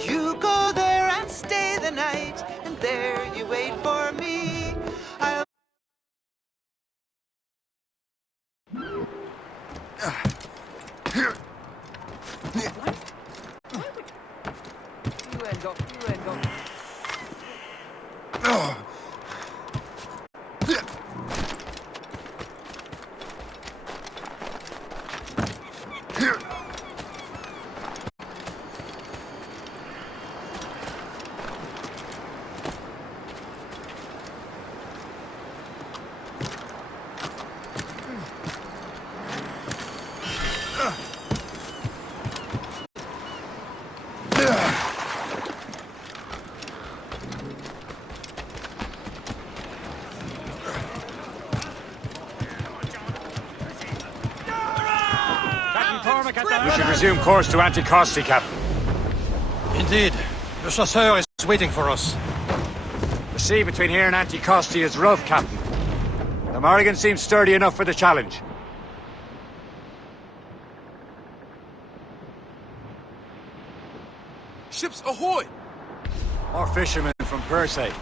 You go there and stay the night, and there you wait for me. I'll We should resume course to Anticosti, Captain. Indeed. Le Chasseur is waiting for us. The sea between here and Anticosti is rough, Captain. The Morrigan seems sturdy enough for the challenge. Ships ahoy! More fishermen from Persay.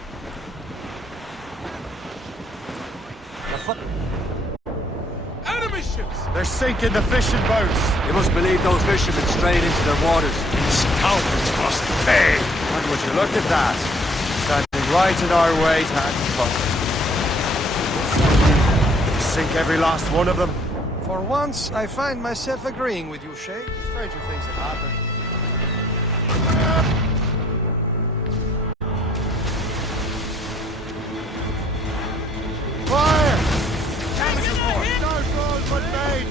Enemy ships! They're sinking the fishing boats. You must believe those fishermen strayed into their waters. Scoundrels must pay! And would you look at that? Standing right in our way to Anticosti. Sink every last one of them. For once, I find myself agreeing with you, Shay. Stranger things have happened. Fire! Starfall, but made!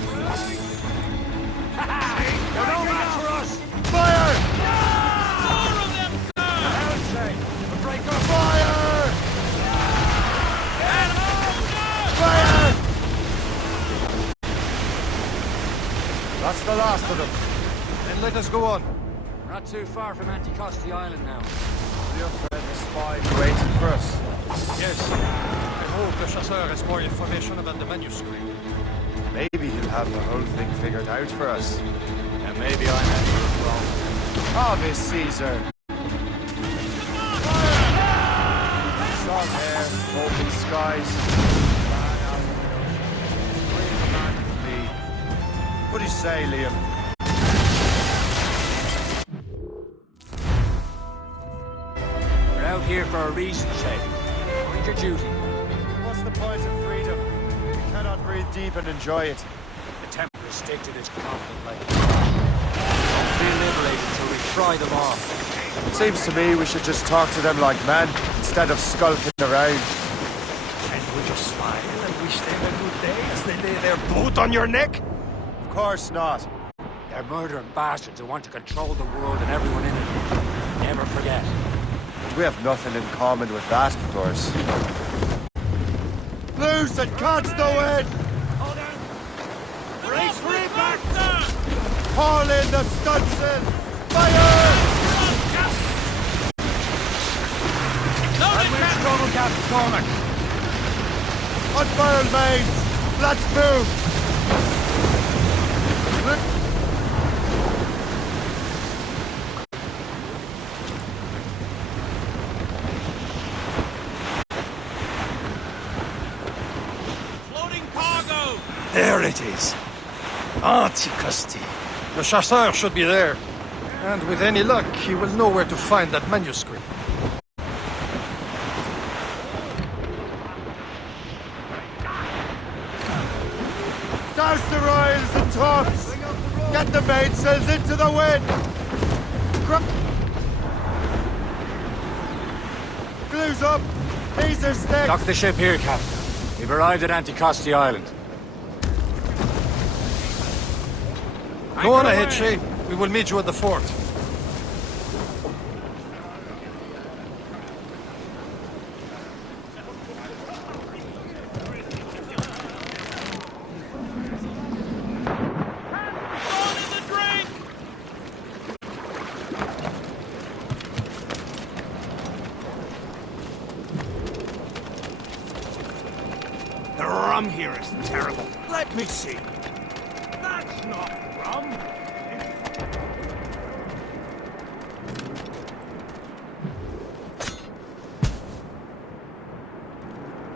They're no match for us! Fire! More of them, sir! Hellshay! The breaker! Fire! Fire! That's the last of them. Then let us go on. We're not too far from Anticosti Island now. Your friend the spy waiting for us. Yes. I hope Le Chasseur has more information about the manuscript. Maybe he'll have the whole thing figured out for us. And maybe I had it wrong. Harvey Caesar. Short hair, open skies. What do you say, Liam? We're out here for a reason, Shay. Mind your duty. What's the point of freedom? We cannot breathe deep and enjoy it. The Templars stick to this continent like don't feel liberated until we fry them off. Seems to me we should just talk to them like men instead of skulking around. And we just smile and wish them a good day as they lay their boot on your neck? Of course not. They're murdering bastards who want to control the world and everyone in it. Never forget. We have nothing in common with that, of course. Loose and catch the wind! Hold on! Race for it, master! Haul in the stunsail! Fire! Loaded, Captain! Captain Cormac! Unfurl mains! Let's move! Floating cargo! There it is. Anticosti. Le Chasseur should be there. And with any luck, he will know where to find that manuscript. Get the mainsails into the wind! Glue's up! These are sticks! Dock the ship here, Captain. We've arrived at Anticosti Island. Go on ahead, Shay. We will meet you at the fort. The rum here is terrible. Let me see. That's not rum.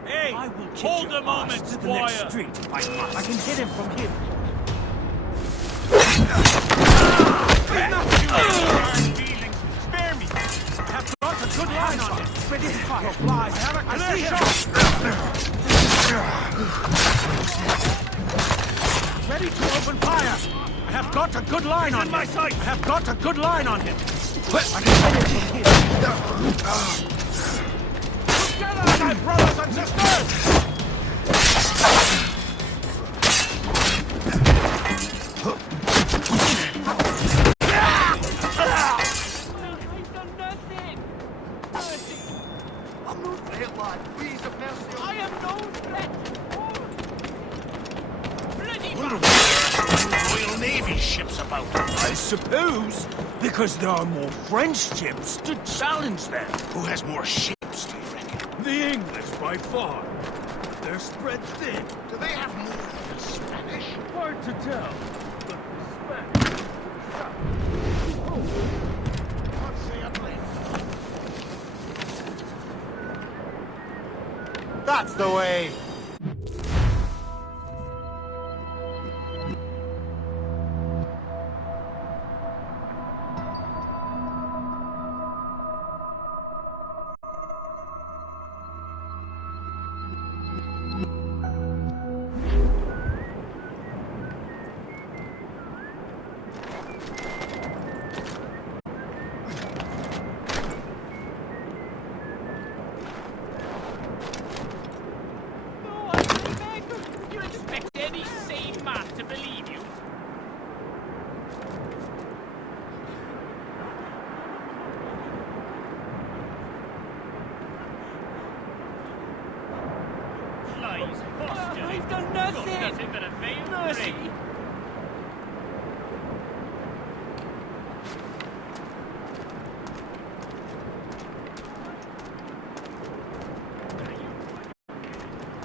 Hey, hold a moment, to the next Squire. street if I must. I can hit him from here. Spare me. I've got a good line on it. Ready to fire. Flies. I see him. Ready to open fire. I have got a good line on him. I have got a good line on him. I can hit him from here. Together, my brothers and sisters! Royal Navy ships about. I suppose because there are more French ships to challenge them. Who has more ships, do you reckon? The English by far. But they're spread thin. Do they have more than the Spanish? Hard to tell. But the Spanish... That's the way! You expect any sane man to believe you? Lies, posture. I've done nothing. Nothing but a veiled drink.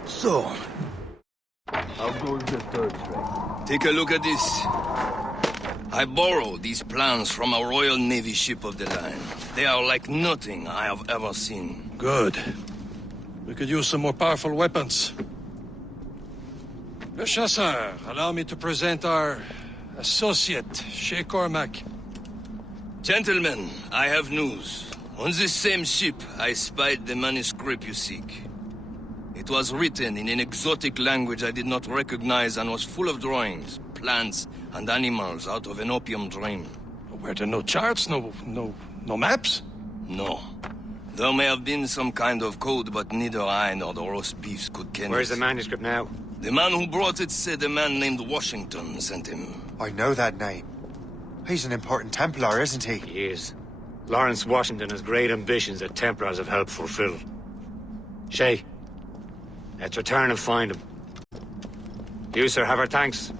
So, How goes the third train? take a look at this. I borrowed these plans from a Royal Navy ship of the line. They are like nothing I have ever seen. Good. We could use some more powerful weapons. Le Chasseur, allow me to present our associate, Shay Cormac. Gentlemen, I have news. On this same ship, I spied the manuscript you seek. It was written in an exotic language I did not recognize and was full of drawings, plants, and animals out of an opium dream. Were there no charts, no maps? No. There may have been some kind of code, but neither I nor the roast beefs could ken Where's it. the manuscript now? The man who brought it said a man named Washington sent him. I know that name. He's an important Templar, isn't he? He is. Lawrence Washington has great ambitions that Templars have helped fulfill. Shay, let's return and find him. You, sir, have our thanks.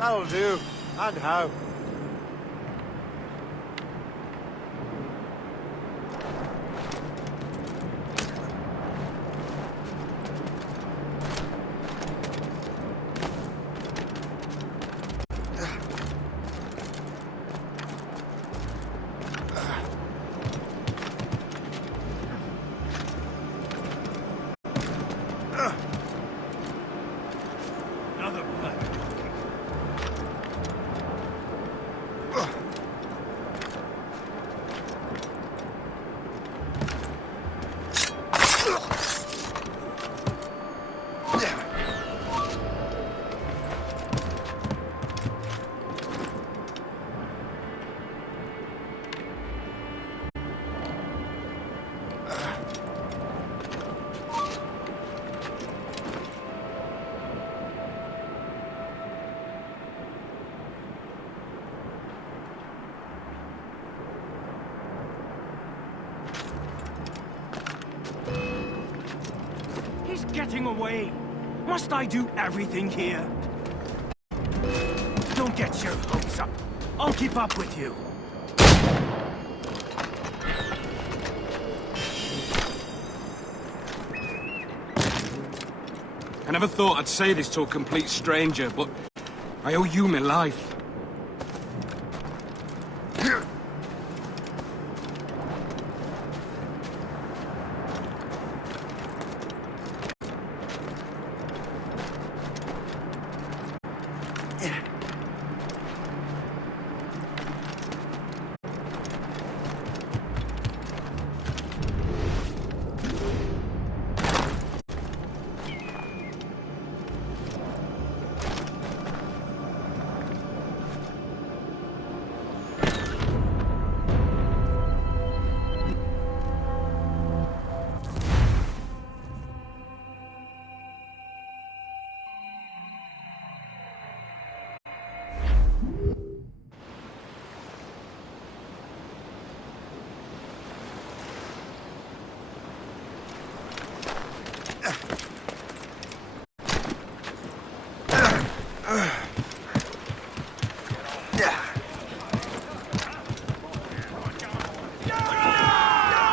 That'll do. And how? Another black. He's getting away. Must I do everything here? Don't get your hopes up. I'll keep up with you. I never thought I'd say this to a complete stranger, but I owe you my life.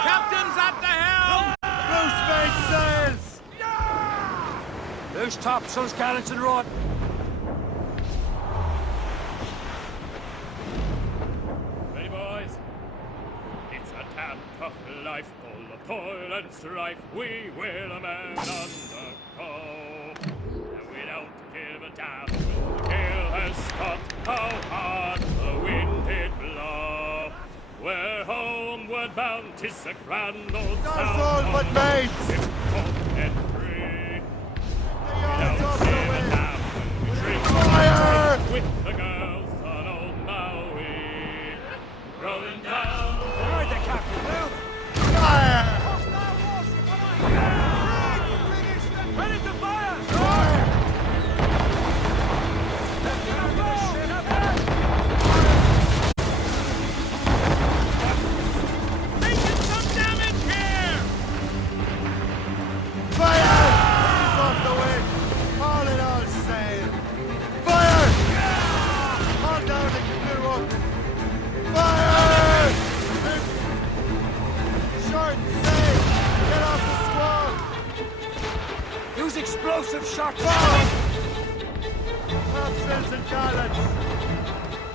Captain's at the helm! Loose sails! Loose topsails, cannons and rod. Ready, boys? It's a damn tough life, full of toil and strife. We will a man undergo. And we don't give a damn when the gale has stopped. How hard the wind did blow. We're homeward bound, 'tis a grand old That's all but mates! and free. We don't give a damn when we drink Fire! with the girls on old Maui. Rolling down. Heard the captain, move! Fire! Ready to fire! Taking some damage here! Fire! He's off the wind! All in all sail! Fire! Hold down the canoe up! Fire! Short sail! Get off the squall! Use explosive shots! Topsails and gallants!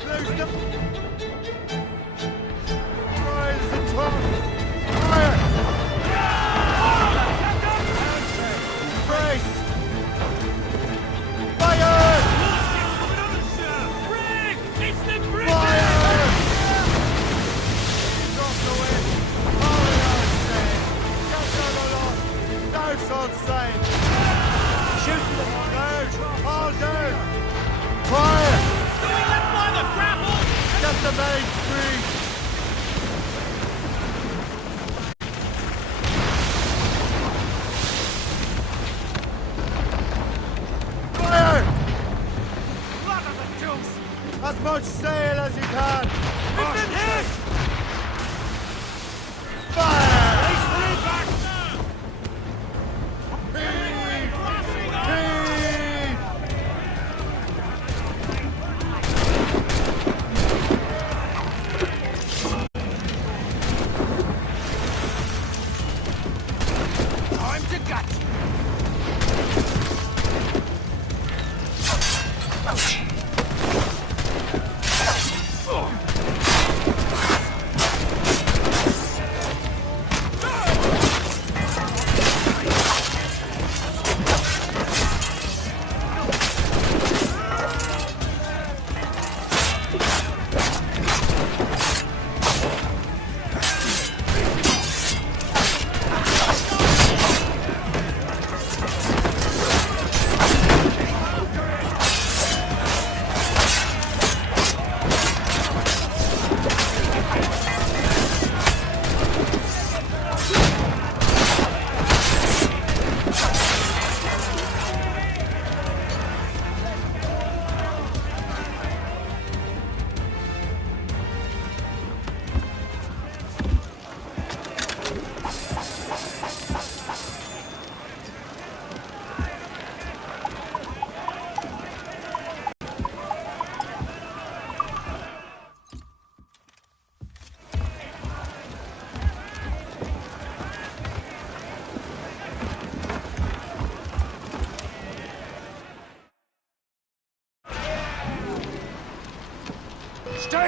Loose the... Rise and tongues! Fire! Brace! Fire! Brig! It's the brig! Fire! He's off the wind! All in all sail! Get on the lock! Douse on sail! Shoot them! Down! All down! Fire! Doing it by the grapple! Get the mains free! Fire! Blood of the deuce! As much sail as you can! We've been hit! Fire! He's free back! Heave! Heave!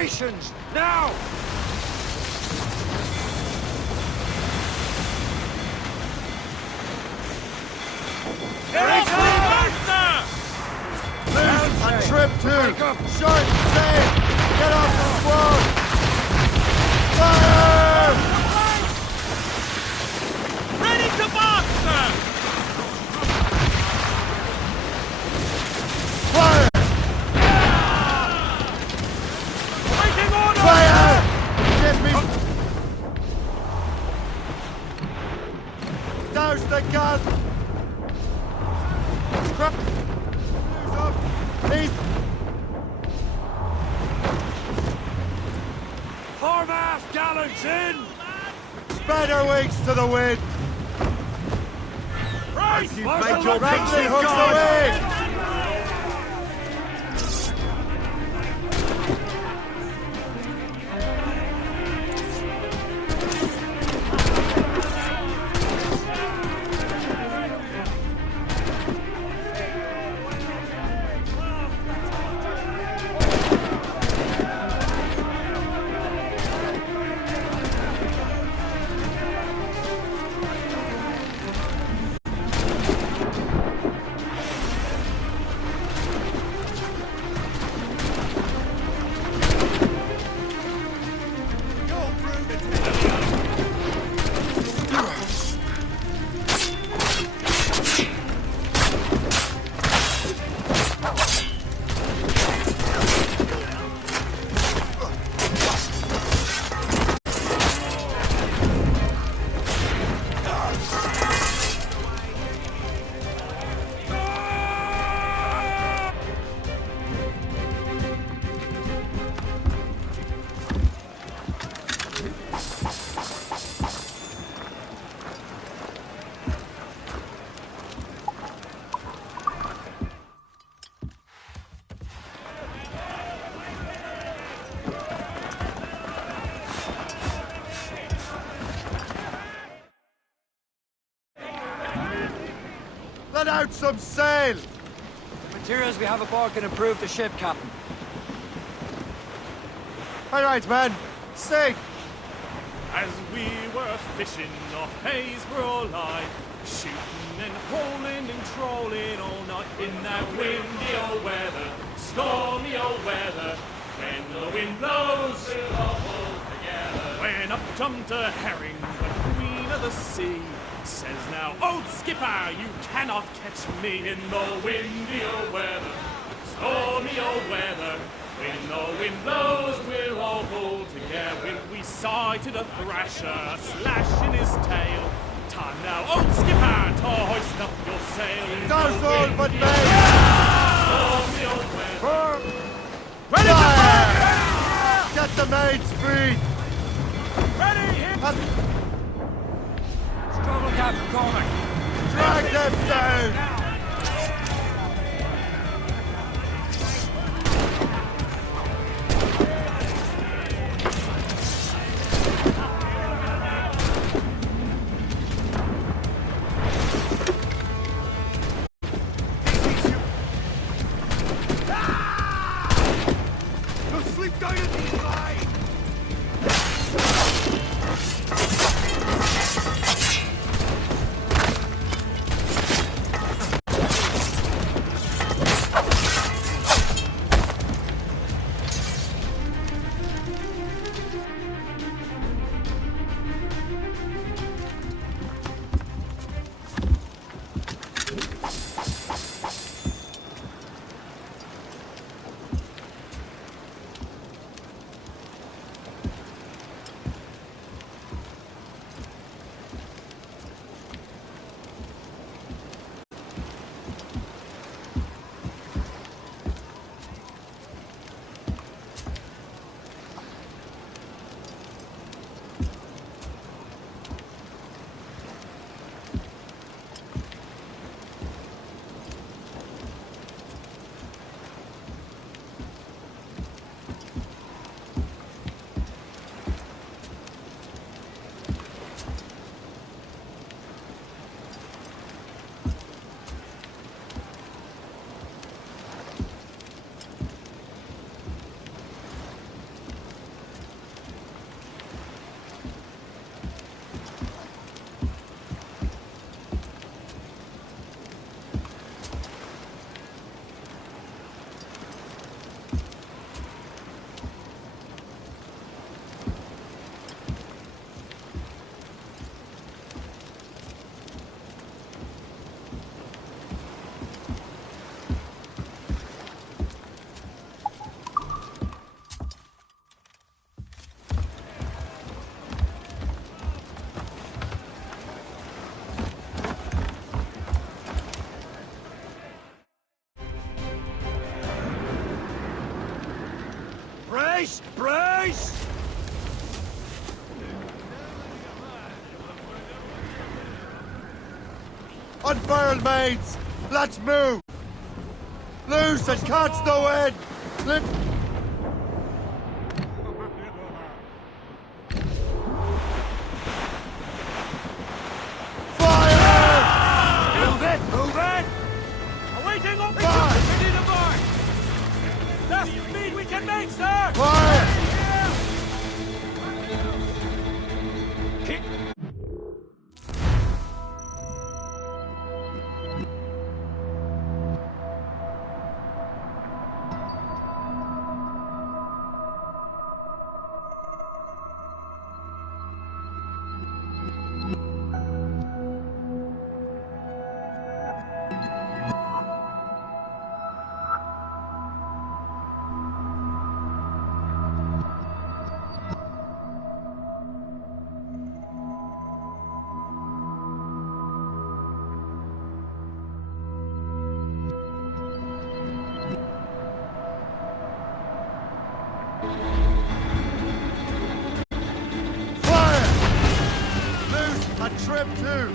stations! Now! On trip 2! Short and safe! Get off the squad! Fire! Ready to box, sir! Fire! Waiting order! Fire! Get me! Douse the gun! He's... Foremast gallants in! Spread our wings to the wind! Right! Make your rattling hooks away! Let out some sail! The materials we have aboard can improve the ship, Captain. All right, man. Sing! As we were fishing off haze for all night, shooting and hauling and trolling all night in that windy old weather, stormy old weather. When the wind blows, we'll all pull together. When up jumped a herring, the queen of the sea, says now, old skipper, you cannot catch me in the windy old weather, stormy old weather. When the wind blows, we'll all pull together. We sighted a thrasher, slash in his tail. Time now, old skipper, to hoist up your sail. Douse all but me! Stormy old weather. Ready to fire! Get the mains free! Ready, hit! Struggle, Captain Cormac. Drag them down! Unfurled, mates! Let's move! Loose and catch the wind! Move it! Move it! Awaiting on ready to march! That's the speed we can make, sir! Fire! Trim two!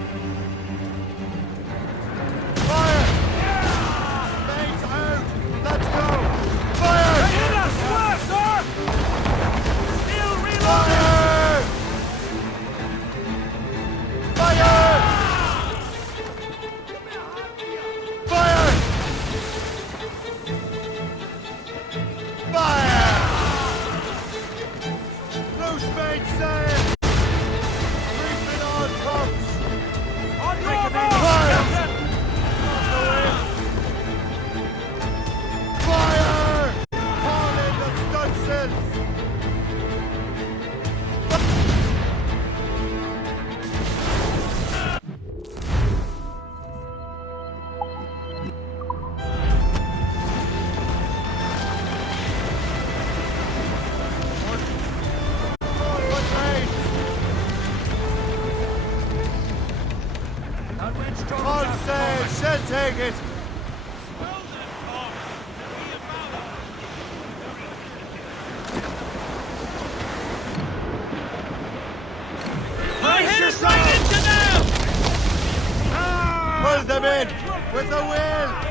Fire! Mates out! Let's go! Fire! Hit us! Swerve, sir! Still reloading! Fire! Fire! Fire! Loose mates sail! Take it! I hit it right into them! Pull them in with a will!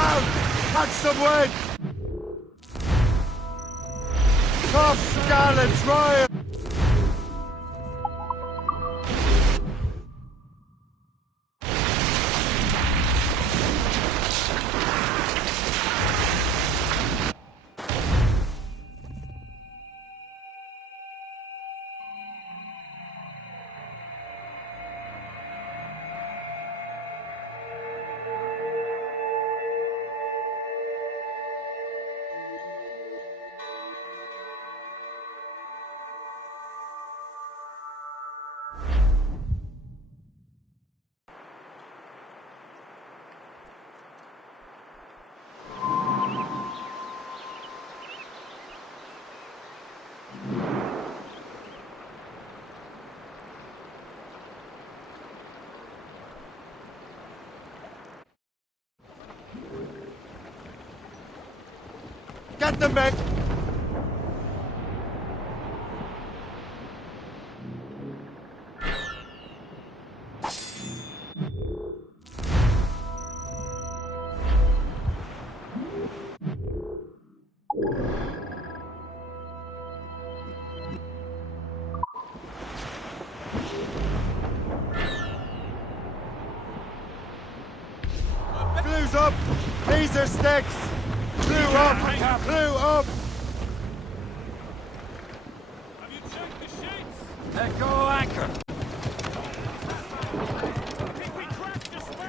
ground! Catch some wind! Top scallops, Ryan! Get them back! Blue's up! These are sticks! Blue up! Blue up! Have you checked the sheets? Let go anchor. I think we cracked the spur.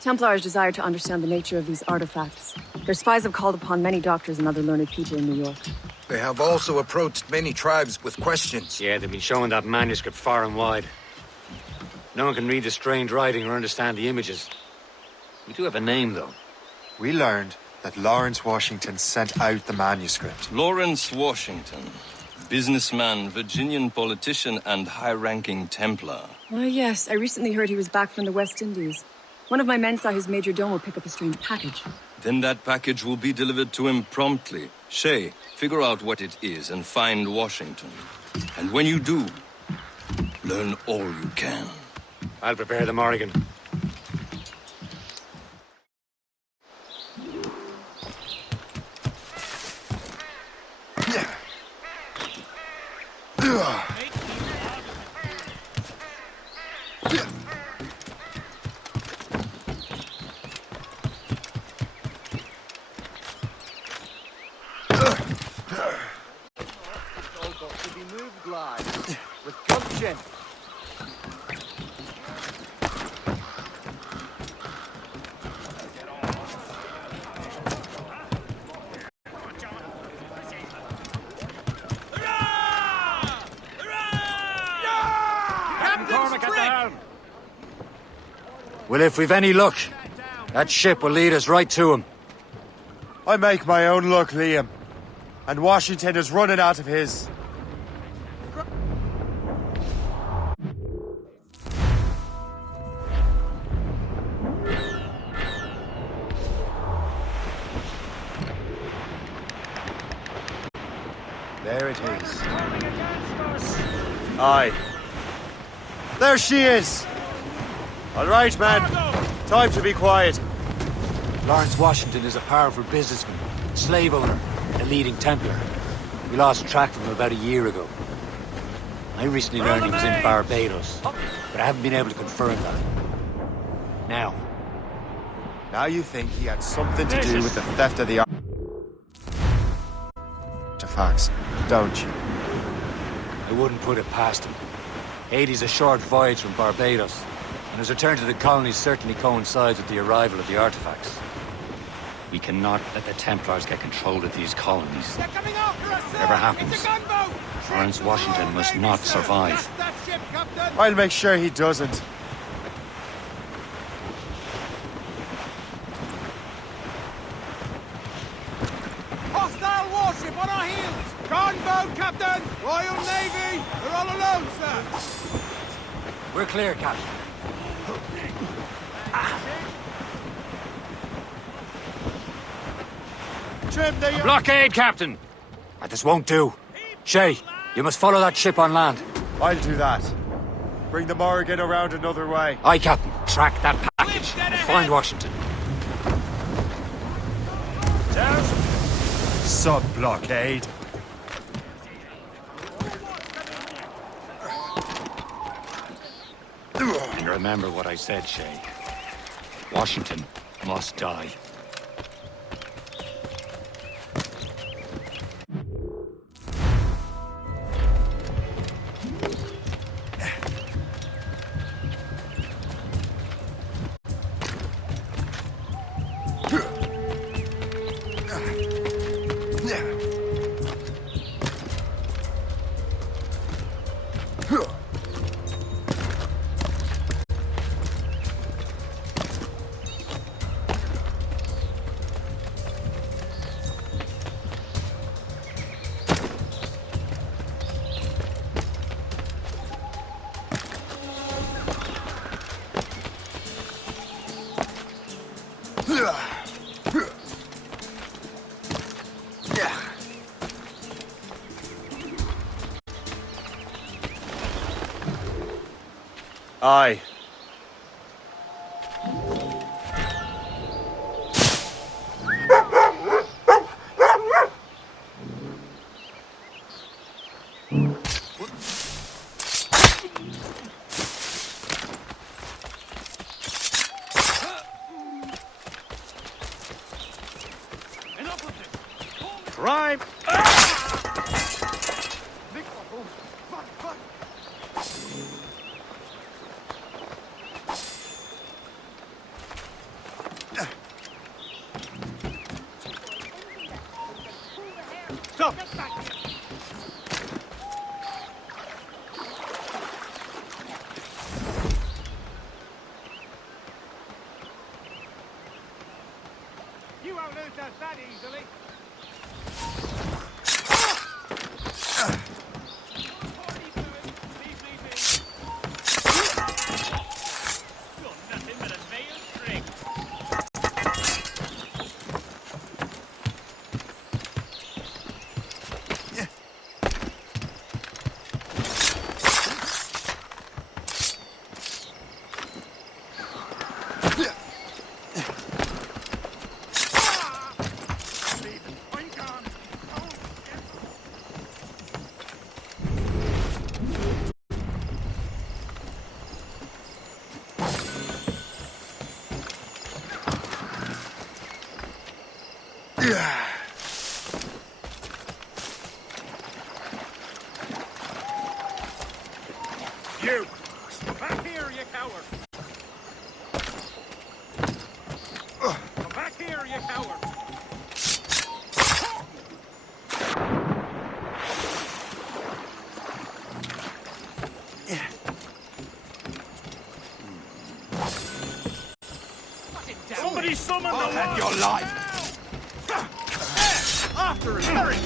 Templars desire to understand the nature of these artifacts. Their spies have called upon many doctors and other learned people in New York. They have also approached many tribes with questions. Yeah, they've been showing that manuscript far and wide. No one can read the strange writing or understand the images. We do have a name, though. We learned that Lawrence Washington sent out the manuscript. Lawrence Washington. Businessman, Virginian politician, and high-ranking Templar. Oh, yes. I recently heard he was back from the West Indies. One of my men saw his major domo pick up a strange package. Then that package will be delivered to him promptly. Shay, figure out what it is and find Washington. And when you do, learn all you can. I'll prepare the Morrigan. With gumption. Well, if we've any luck, that ship will lead us right to him. I make my own luck, Liam. And Washington is running out of his. There it is. Aye. There she is! All right, man. Time to be quiet. Lawrence Washington is a powerful businessman, slave owner, and a leading Templar. We lost track of him about a year ago. I recently learned he was in Barbados, but I haven't been able to confirm that. Now you think he had something to do with the theft of the artifacts, don't you? I wouldn't put it past him. Haiti's a short voyage from Barbados, and his return to the colonies certainly coincides with the arrival of the artifacts. We cannot let the Templars get control of these colonies. Whatever happens, Lawrence Washington must not survive. I'll make sure he doesn't. Hostile warship on our heels! Gunboat, Captain! Royal Navy! We're all alone, sir! We're clear, Captain. Blockade, Captain! This won't do. Shay, you must follow that ship on land. I'll do that. Bring the Morrigan around another way. Aye, Captain. Track that package and find Washington. Sub-blockade. And remember what I said, Shay. Washington must die. Aye. Crime! Stop! You won't lose us that easily. You! Back here, you coward! Come back here, you coward! Somebody summon the Lord! Your life! After it, hurry!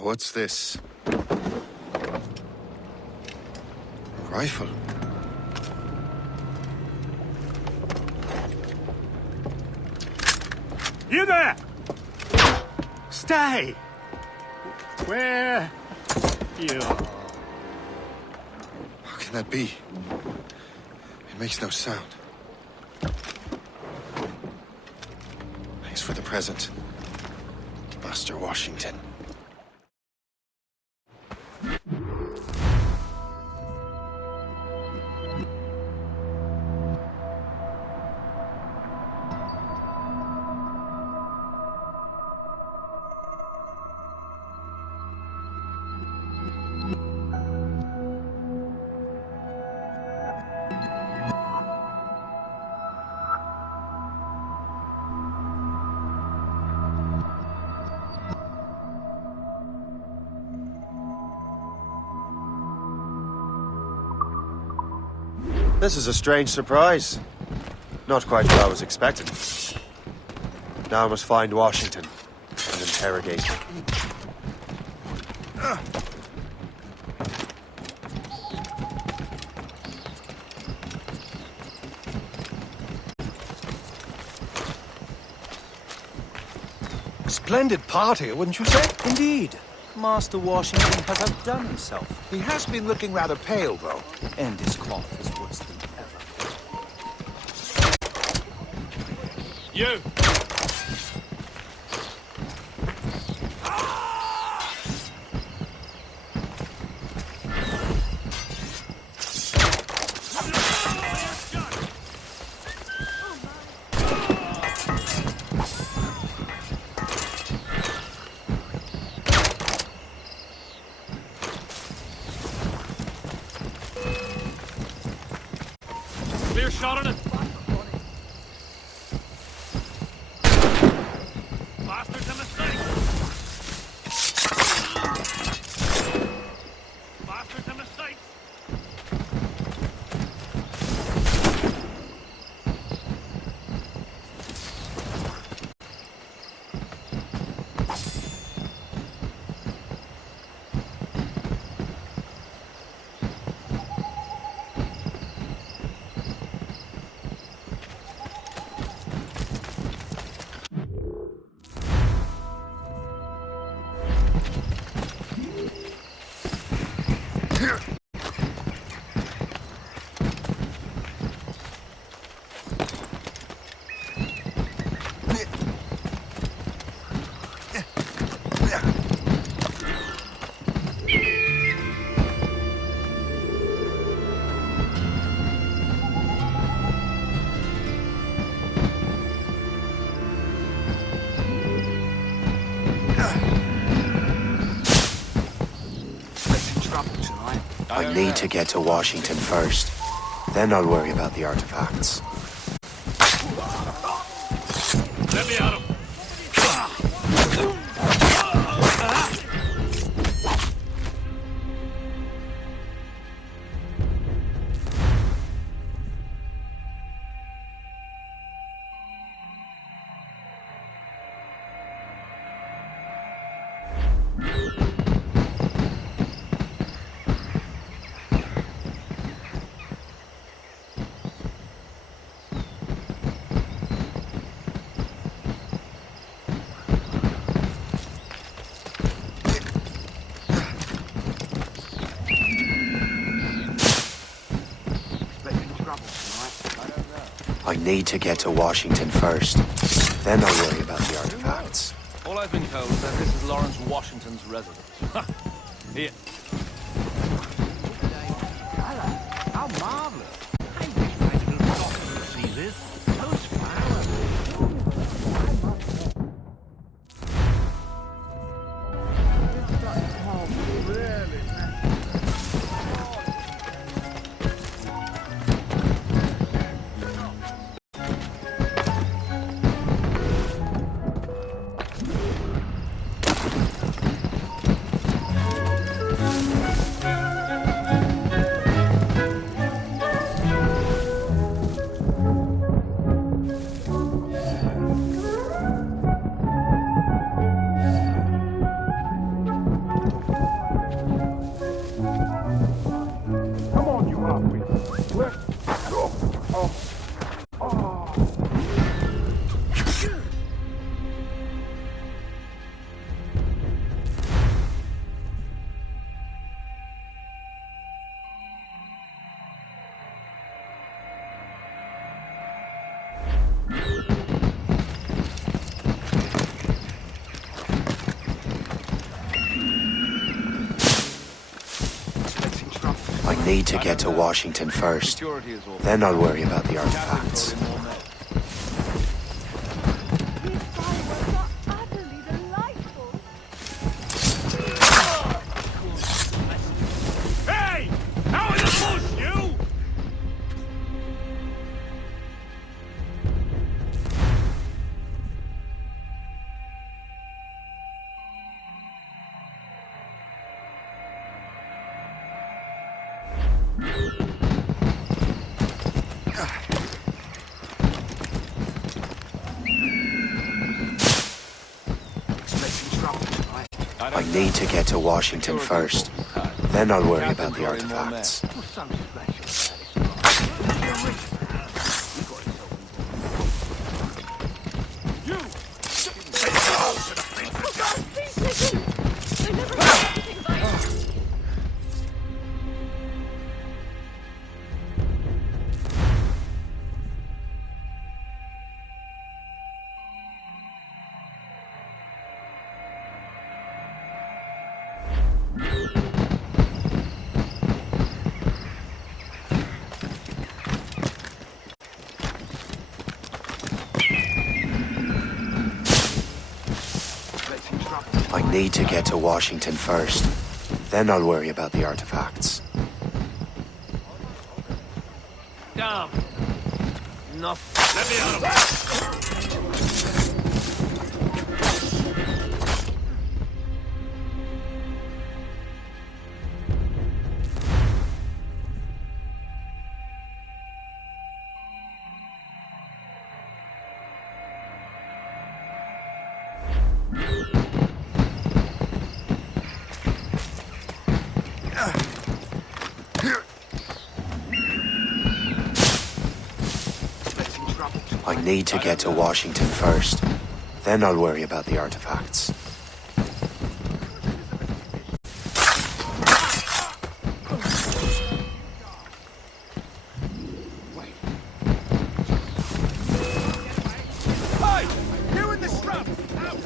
what's this? A rifle. You there! Stay! Where you are. How can that be? It makes no sound. Thanks for the present, Master Washington. This is a strange surprise. Not quite what I was expecting. Now I must find Washington and interrogate him. Splendid party, wouldn't you say? Indeed. Master Washington has outdone himself. He has been looking rather pale, though. And his cough is worse than ever. You! Clear shot on it. Bastards a mistake. Bastards a mistake. I need to get to Washington first. Then I'll worry about the artifacts. Let me at him. I need to get to Washington first. Then I'll worry about the artifacts. All I've been told is that this is Lawrence Washington's residence. Here. How marvelous. I wish my little daughter could see this. Those flowers. need to get to Washington first. Then I'll worry about the artifacts. Hey! Out of the bush, you! I need to get to Washington first. Then I'll worry about the artifacts. I need to get to Washington first. Then I'll worry about the artifacts. Damn. Enough. Let me out of this. I need to get to Washington first. Then I'll worry about the artifacts. Hey! You in the strap! Out!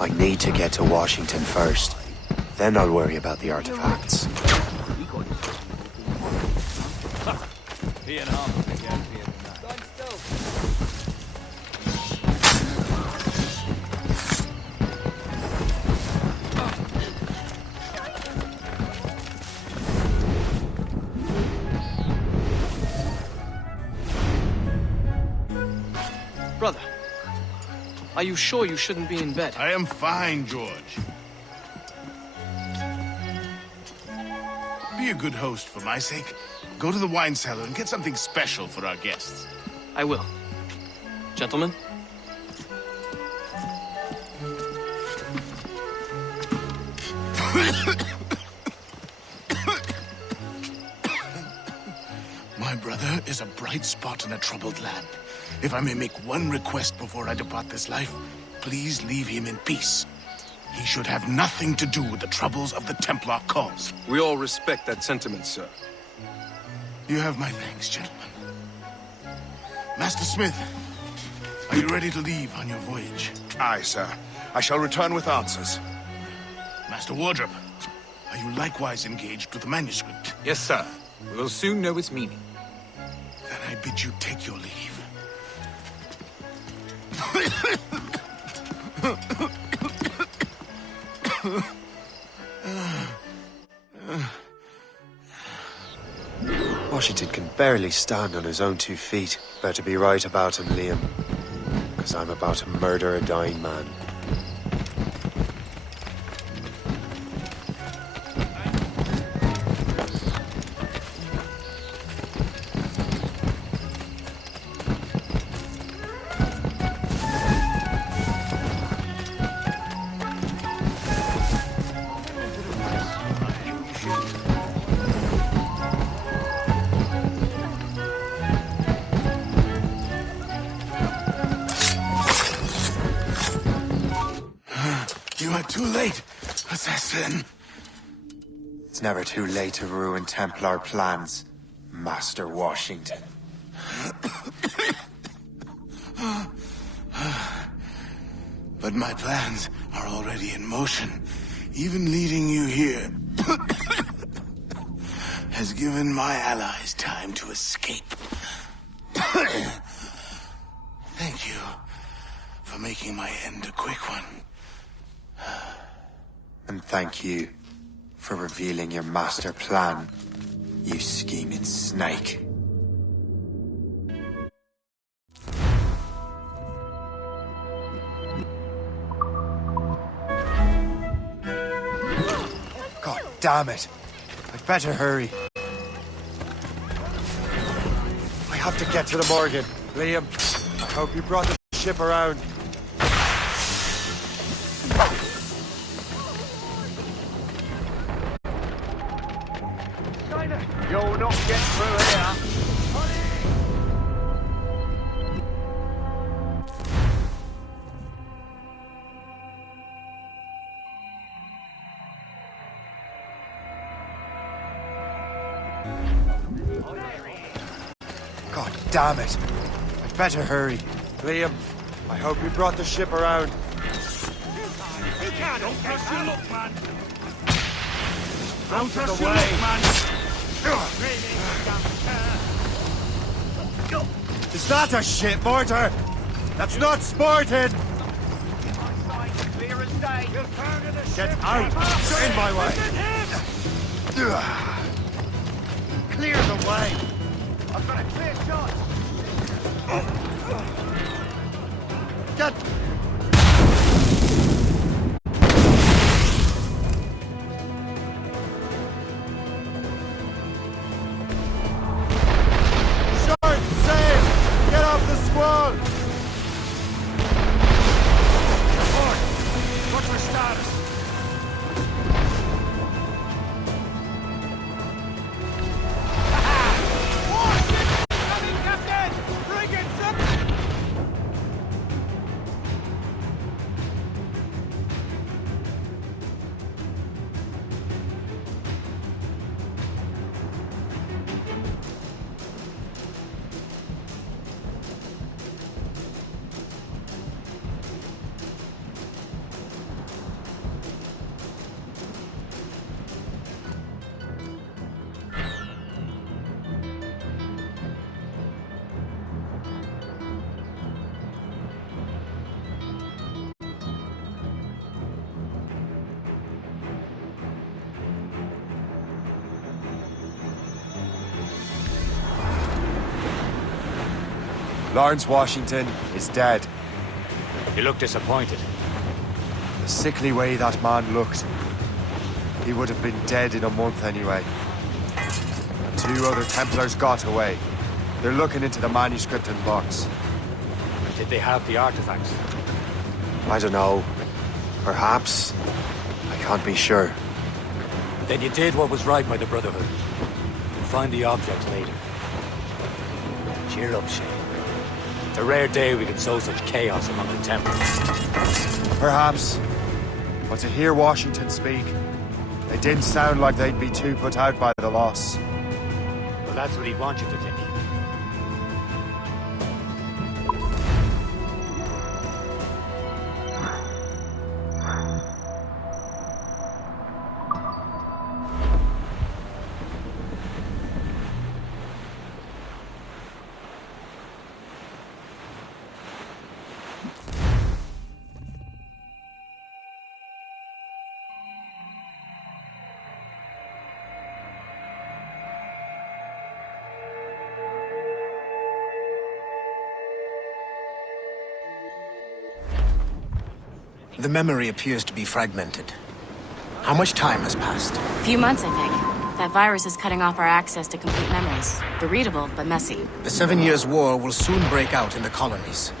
I need to get to Washington first. Then I'll worry about the artifacts. He and Harper began here tonight. Brother, are you sure you shouldn't be in bed? I am fine, George. Be a good host for my sake. Go to the wine cellar and get something special for our guests. I will. Gentlemen? My brother is a bright spot in a troubled land. If I may make one request before I depart this life, please leave him in peace. He should have nothing to do with the troubles of the Templar cause. We all respect that sentiment, sir. You have my thanks, gentlemen. Master Smith, are you ready to leave on your voyage? Aye, sir. I shall return with answers. Master Wardrop, are you likewise engaged with the manuscript? Yes, sir. We will soon know its meaning. Then I bid you take your leave. Washington can barely stand on his own 2 feet. Better be right about him, Liam. Because I'm about to murder a dying man. then. It's never too late to ruin Templar plans, Master Washington. But my plans are already in motion. Even leading you here has given my allies time to escape. Thank you for making my end a quick one. And thank you for revealing your master plan, you scheming snake. God damn it! I'd better hurry. I have to get to the Morgan. Liam, I hope you brought the ship around. You'll not get through here. God damn it! I'd better hurry. Liam, I hope you brought the ship around. Don't trust your luck, man. Out of the way! Is that a ship mortar? That's not sporting! Get out! In my way! Clear the way! I've got a clear shot! Get... Squall! What's our status? Coming, Captain! Bring it, sir! Lawrence Washington is dead. You look disappointed. The sickly way that man looked. He would have been dead in a month anyway. 2 other Templars got away. They're looking into the manuscript and box. Did they have the artifacts? I don't know. Perhaps. I can't be sure. Then you did what was right by the Brotherhood. We'll find the object later. Cheer up, Shane. It's a rare day we can sow such chaos among the Templars. Perhaps. But to hear Washington speak, it didn't sound like they'd be too put out by the loss. Well, that's what he'd want you to think. The memory appears to be fragmented. How much time has passed? A few months, I think. That virus is cutting off our access to complete memories. They're readable, but messy. The 7 Years' War will soon break out in the colonies.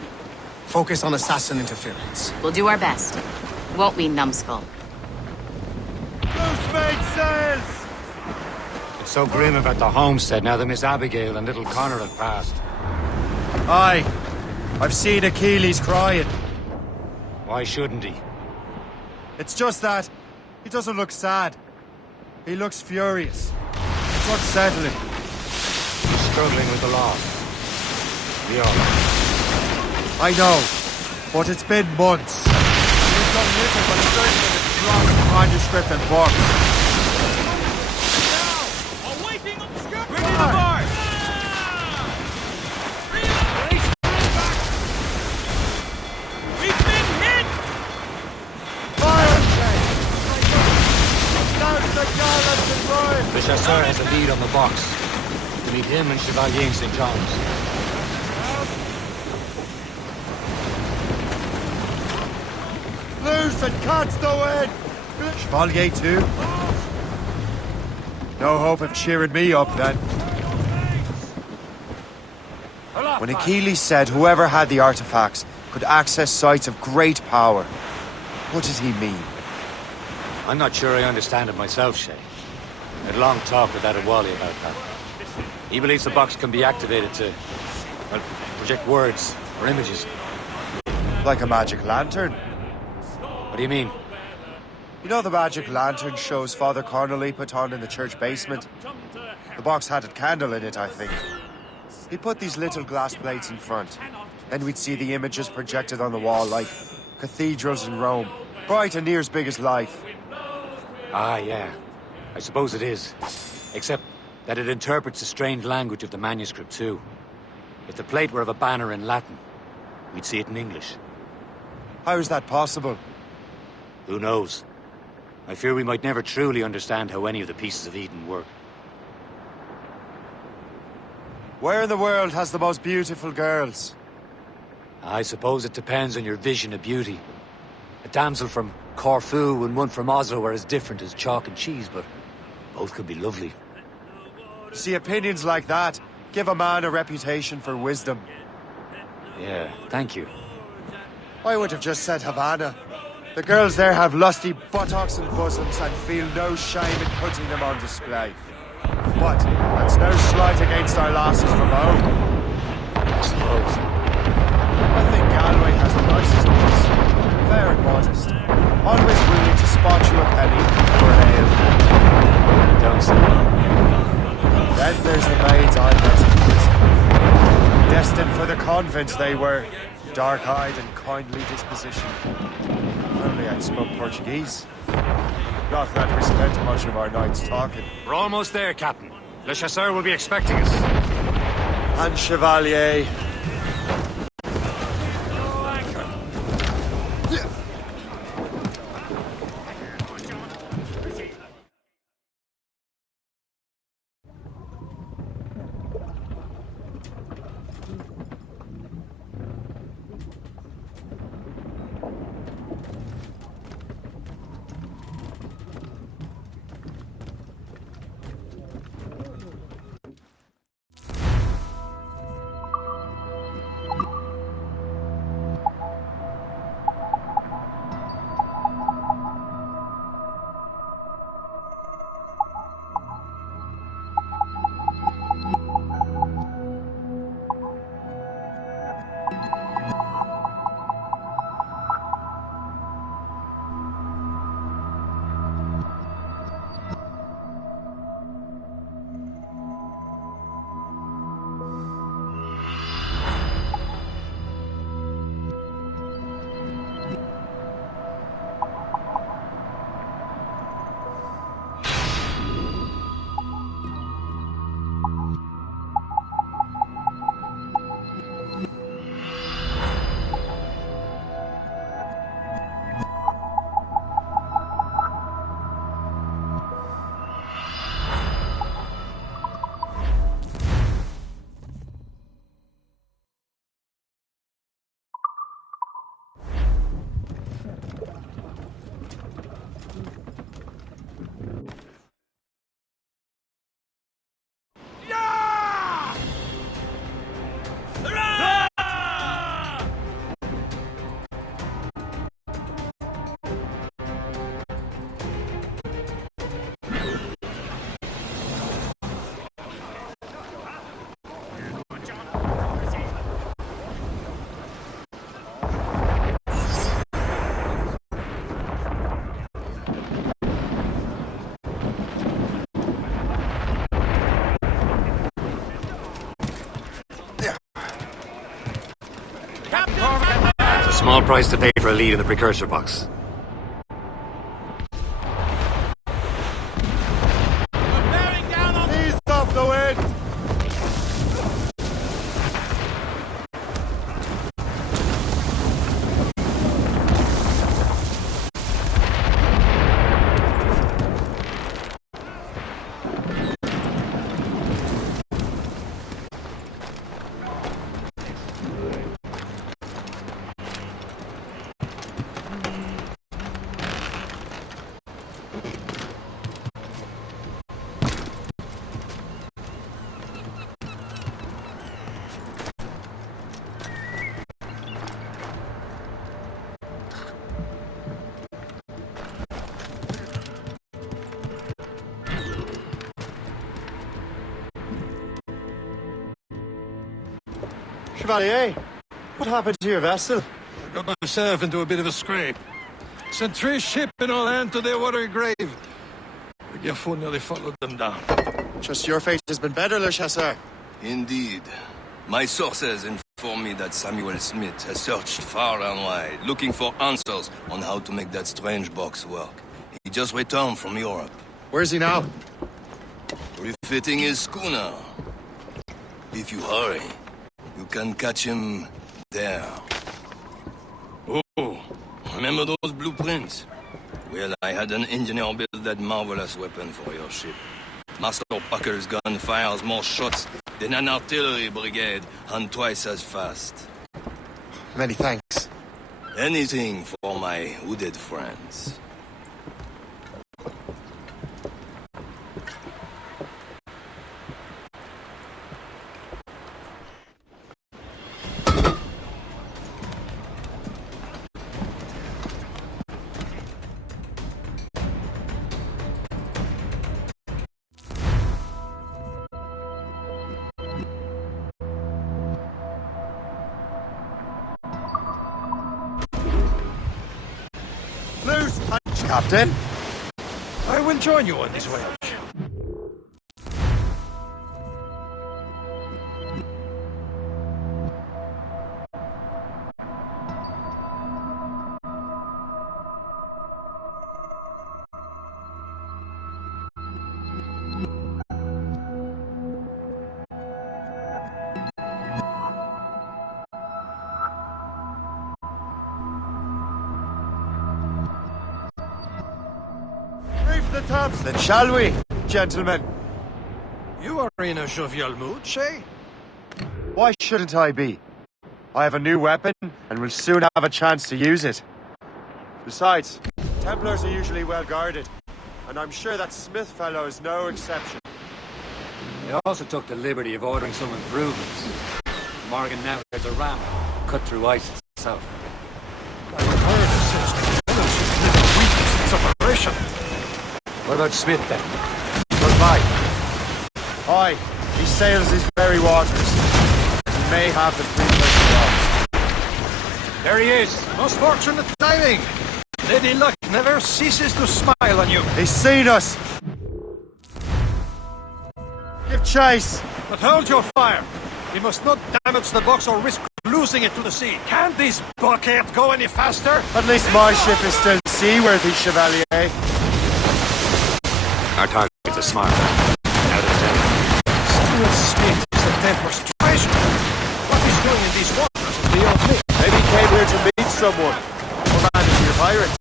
Focus on assassin interference. We'll do our best. Won't we, numbskull? Loose made sails! It's so grim about the homestead now that Miss Abigail and little Connor have passed. Aye. I've seen Achilles crying. Why shouldn't he? It's just that He doesn't look sad. He looks furious. It's unsettling. He's struggling with the law. We are. I know, but it's been months. We've done little but certainly strong manuscript and books. Awaiting obscure! Ready to march! We've been hit! Fire! Down the Garlands and Royal! The chasseur has a lead on the box. We need him and Chevalier in St. John's. Loose and catch the wind! Chevalier too? No hope of cheering me up then. When Achilles said whoever had the artifacts could access sites of great power, what did he mean? I'm not sure I understand it myself, Shay. I had a long talk with Adewale about that. He believes the box can be activated to, well, project words or images. Like a magic lantern? What do you mean? You know the magic lantern shows Father Cornely put on in the church basement? The box had a candle in it, I think. He put these little glass plates in front. Then we'd see the images projected on the wall like cathedrals in Rome. Bright and near as big as life. Ah, yeah. I suppose it is. Except that it interprets the strange language of the manuscript too. If the plate were of a banner in Latin, we'd see it in English. How is that possible? Who knows? I fear we might never truly understand how any of the pieces of Eden work. Where in the world has the most beautiful girls? I suppose it depends on your vision of beauty. A damsel from Corfu and one from Oslo are as different as chalk and cheese, but both could be lovely. See, opinions like that give a man a reputation for wisdom. Yeah, thank you. I would have just said Havana. The girls there have lusty buttocks and bosoms and feel no shame in putting them on display. But that's no slight against our lasses from home. I suppose. I think Galway has the nicest ones. Fair and modest. Always willing to spot you a penny for an ale. Don't say. Then there's the maids I met in prison. Destined for the convent they were. Dark-eyed and kindly disposition. If only I'd spoke Portuguese. Not that we spent much of our nights talking. We're almost there, Captain. Le Chasseur will be expecting us. And Chevalier. small price to pay for a lead in the precursor box. Ease off the wind! Chevalier, what happened to your vessel? I got myself into a bit of a scrape. Sent 3 ships in all hand to their watery grave. The Gerfaut nearly followed them down. Just your fate has been better, Le Chasseur. Indeed. My sources inform me that Samuel Smith has searched far and wide, looking for answers on how to make that strange box work. He just returned from Europe. Where's he now? Refitting his schooner. If you hurry, you can catch him there. Oh, remember those blueprints? Well, I had an engineer build that marvelous weapon for your ship. Master Buckle's gun fires more shots than an artillery brigade, and twice as fast. Many thanks. Anything for my hooded friends. Loose punch, Captain. I will join you on this voyage. The tops, then, shall we, gentlemen? You are in a jovial mood, Shay? Why shouldn't I be? I have a new weapon, and will soon have a chance to use it. Besides, Templars are usually well guarded, and I'm sure that Smith fellow is no exception. They also took the liberty of ordering some improvements. Morgan now has a ram cut through ice itself. I have heard it says the fellows should live in weakness in its operation. What about Smith, then? Goodbye. Aye, he sails these very waters. He may have the precursor box. There he is! Most fortunate timing! Lady Luck never ceases to smile on you. He's seen us! Give chase! But hold your fire! We must not damage the box or risk losing it to the sea. Can't this bucket go any faster? At least my ship is still seaworthy, Chevalier. Our target's a smart man. Out of town. Stuart Smith is the Templar's treasure. What he's doing in these waters is beyond me. Maybe he came here to meet someone. Or manage your pirates.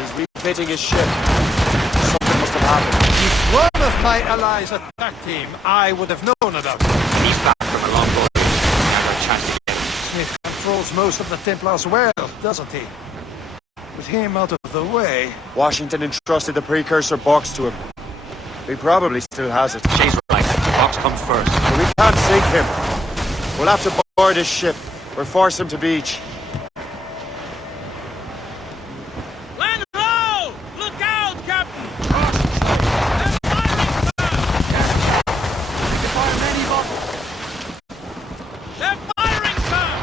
He's refitting his ship. Something must have happened. If one of my allies attacked him, I would have known about it. He's back from a long voyage. Never a chance to get him. Smith controls most of the Templars' wealth, doesn't he? With him out of the way... Washington entrusted the precursor box to him. He probably still has it. She's right. The box comes first. But we can't sink him. We'll have to board his ship, or force him to beach. Land ho! Look out, Captain! They're firing, sir!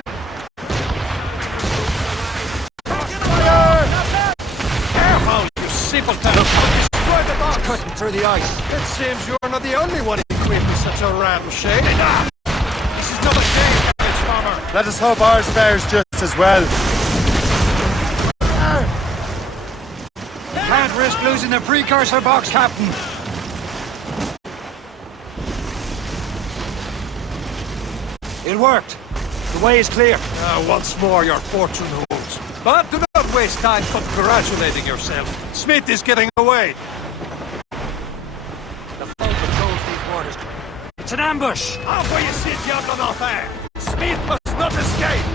Careful, you simpleton! Destroy the box! Cutting through the ice. It seems you're not the only one equipped with such a ram, Shay. This is not a game, it's armor. Let us hope ours fares just as well. Can't risk losing the precursor box, Captain. It worked. The way is clear. Once more, your fortune holds. But do not waste time congratulating yourself. Smith is getting away. The foe patrols these waters. It's an ambush. Envoyez ces diables en enfer. Smith must not escape.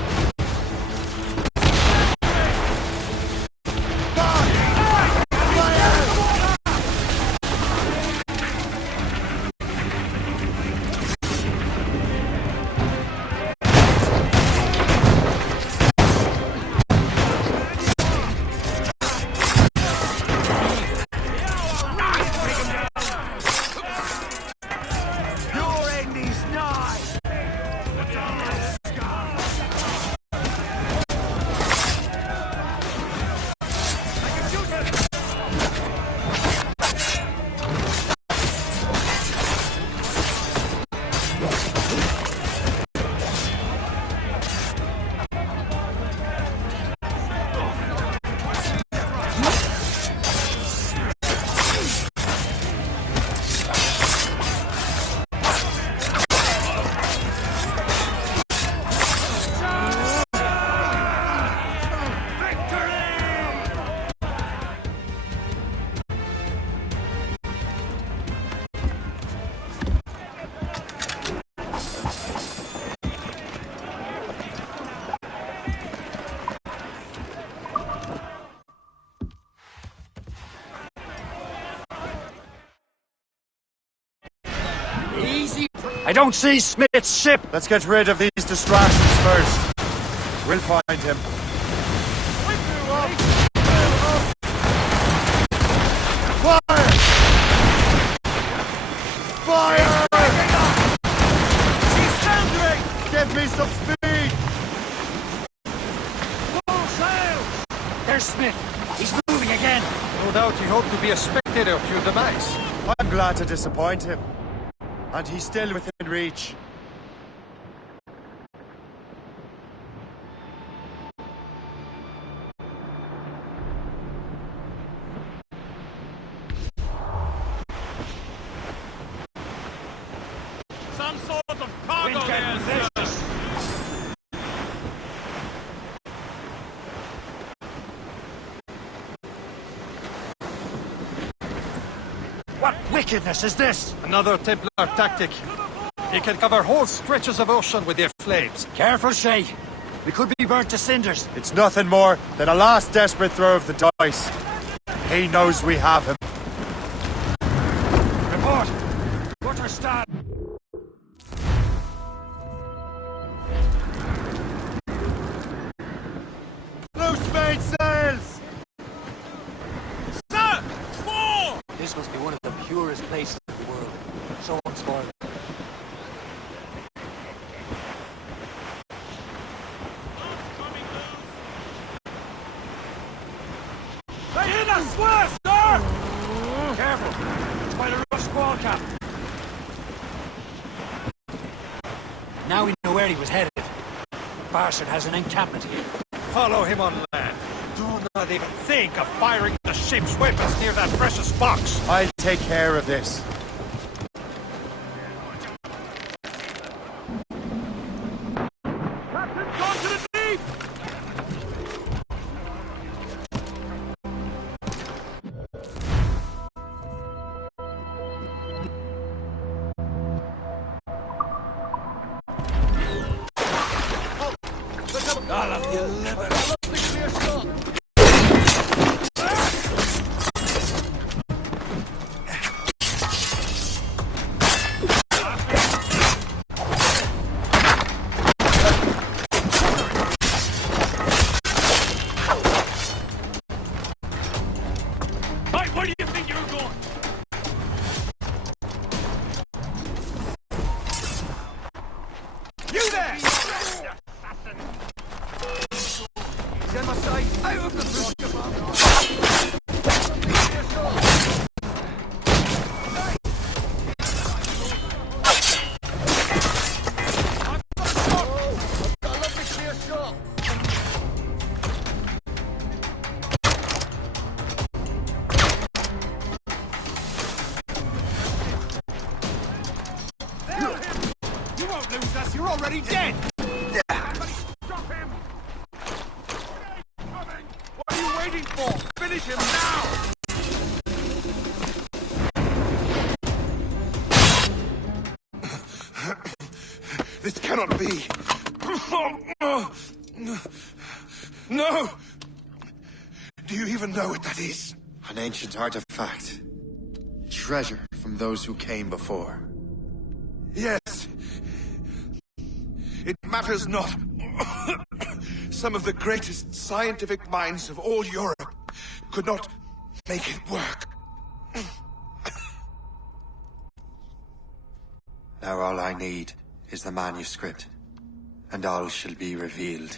I don't see Smith's ship. Let's get rid of these distractions first. We'll find him. Fire! Fire! She's foundering! Give me some speed! Full sail! There's Smith. He's moving again. No doubt he hoped to be a spectator of your demise. I'm glad to disappoint him. And he's still within reach. Some sort of cargo there, sir. What wickedness is this? Another Templar tactic. He can cover whole stretches of ocean with their flames. Careful, Shay. We could be burnt to cinders. It's nothing more than a last desperate throw of the dice. He knows we have him. Report. Quarter star. Loose mainsails! Sir! More! This must be one of the purest places in the world. So unspoiled. They hit us swerve, sir! Careful. It's by the rough squall cap. Now we know where he was headed. Bastard has an encampment here. Follow him on land. Do not even think of firing the ship's weapons near that precious box. I'll take care of this. Captain, gone to the deep! I'll have you livid. Hey, where do you think you're going? You there! us, you're already dead! Stop him! What are you waiting for? Finish him now! This cannot be. No! Do you even know what that is? An ancient artifact. Treasure from those who came before. Yes. It matters not. Some of the greatest scientific minds of all Europe could not make it work. Now all I need is the manuscript, and all shall be revealed.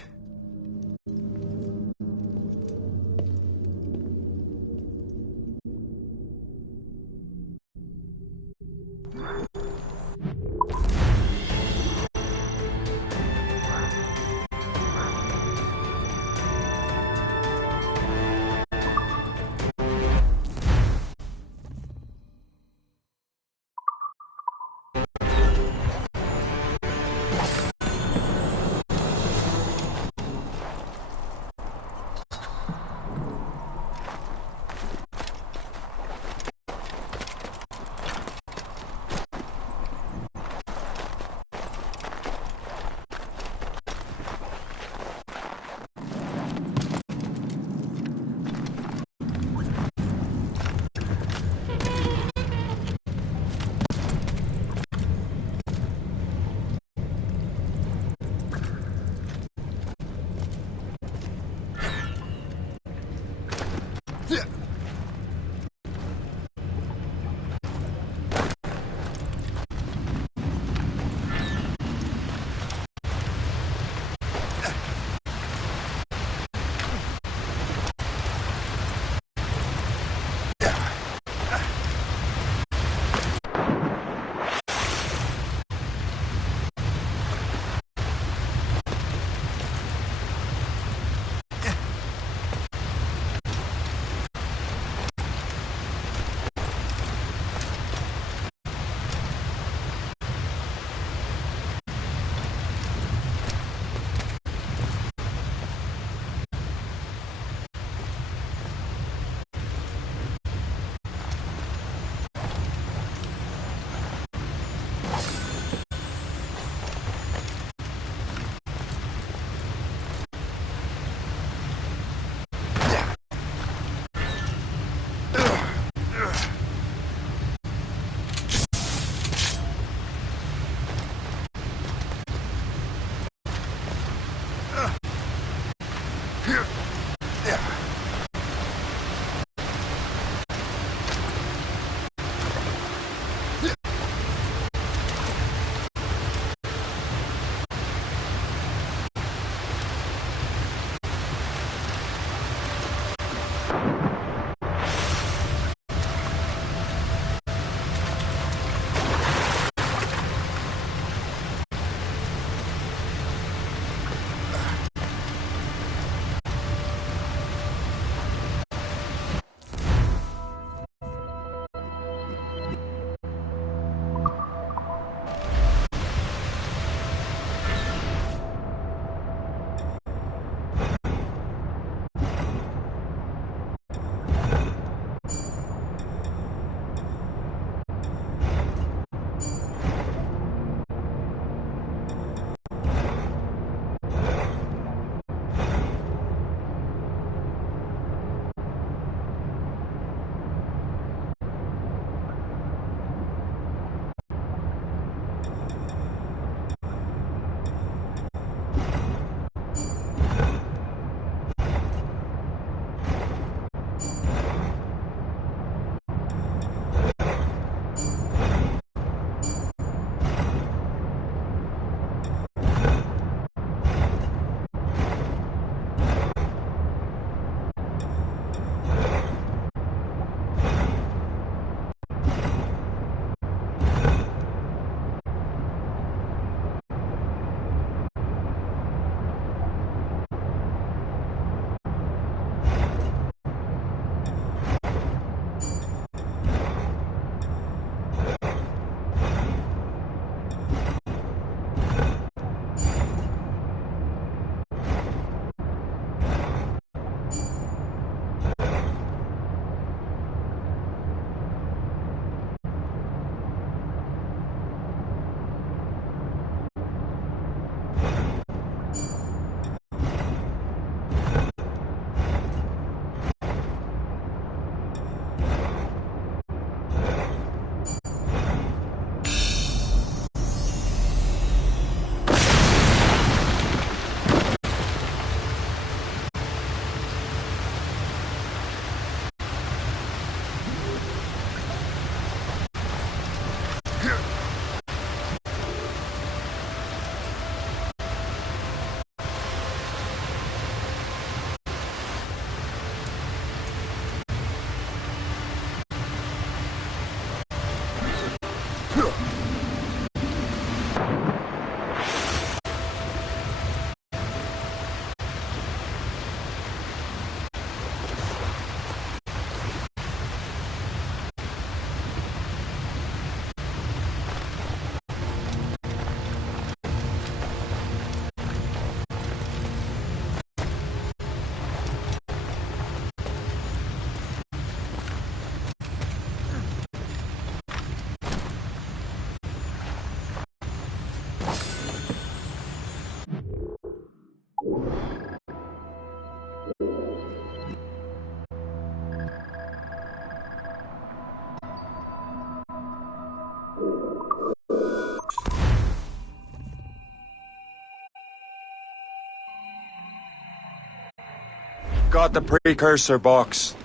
Got the precursor box.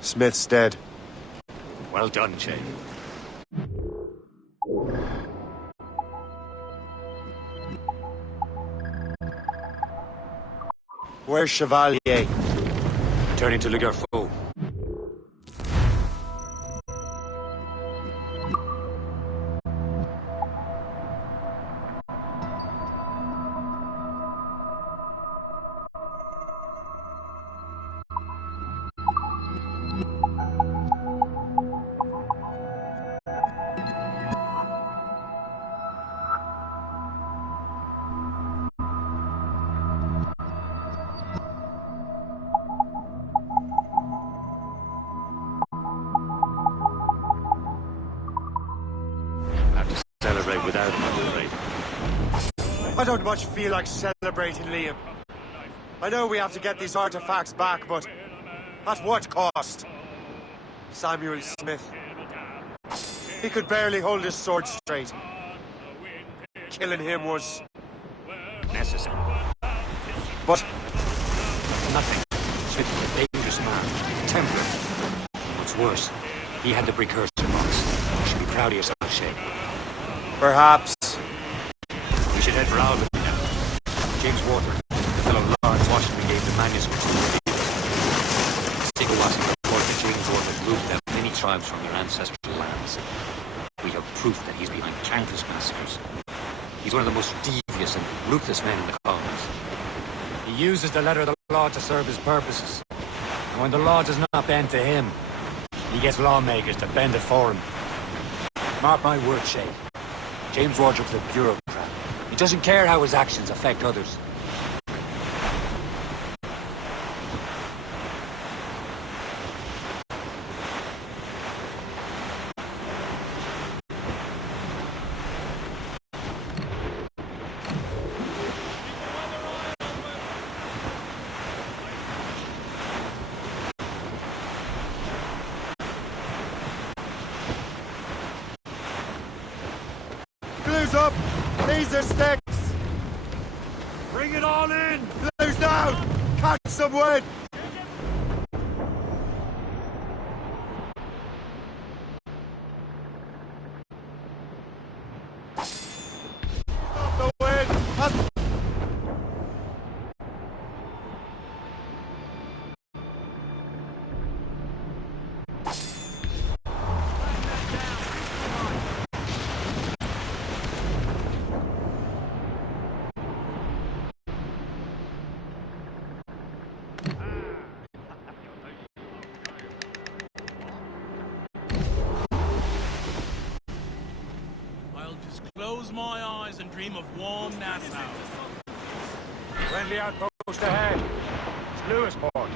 Smith's dead. Well done, Shay. Where's Chevalier? Turning to look our foe. Celebrate without him, I'm afraid. I don't much feel like celebrating, Liam. I know we have to get these artifacts back, but at what cost? Samuel Smith. He could barely hold his sword straight. Killing him was necessary. But nothing. Smith was a dangerous man. Templar. What's worse, he had the precursor box. You should be proud of yourself, Shay. Perhaps. We should head for Albany now. James Water, the fellow Lawrence Washington gave the manuscripts to the Sigawasi report that James Water grouped out many tribes from their ancestral lands. We have proof that he's behind countless massacres. He's one of the most devious and ruthless men in the colonies. He uses the letter of the law to serve his purposes. And when the law does not bend to him, he gets lawmakers to bend it for him. Mark my word, Shay. James Wardrop's a bureaucrat. He doesn't care how his actions affect others. Blue's up! Laser sticks! Bring it all in! Blue's down! Catch some wood! Stop the wind! Close my eyes and dream of warm Nassau. Friendly outpost ahead. It's Lewisport.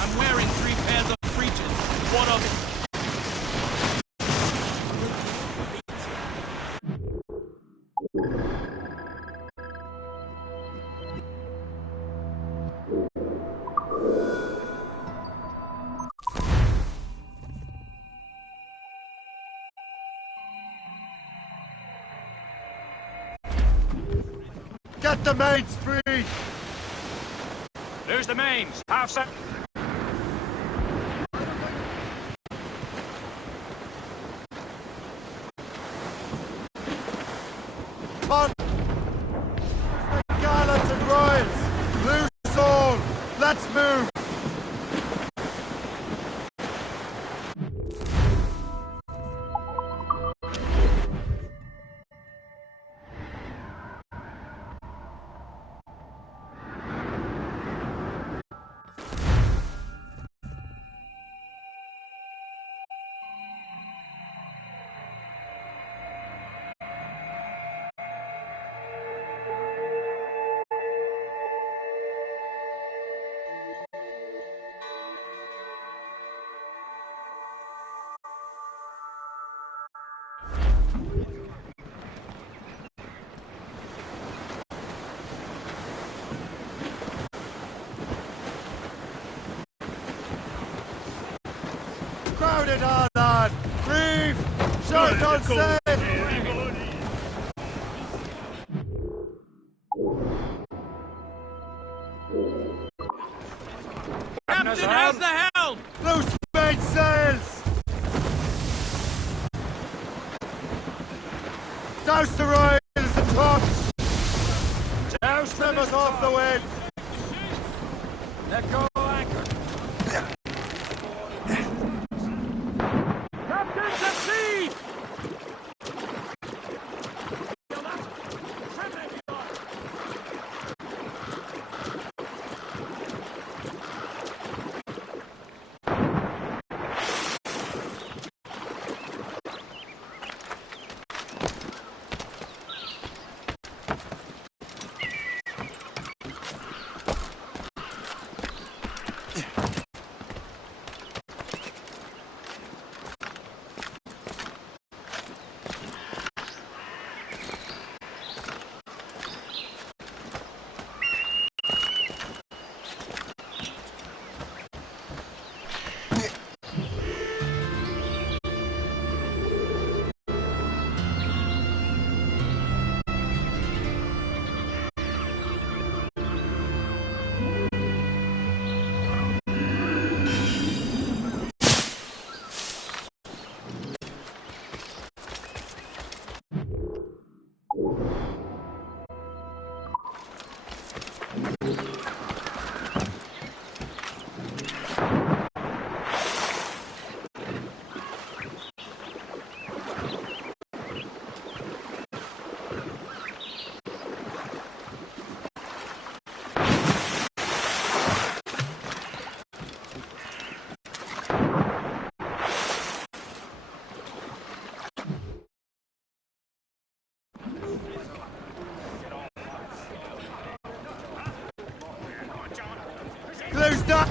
I'm wearing 3 pairs of breeches. What of it? Get the mains free! Lose the mains. Half set. On! The gallants and royals! Loose all! Let's move! Crowded on, lad! Grieve! Short on set! Captain has the helm! Loose main sails! Douse the royals and tops! Douse them us off the wind! Let go anchor. Captains at sea! Closed up!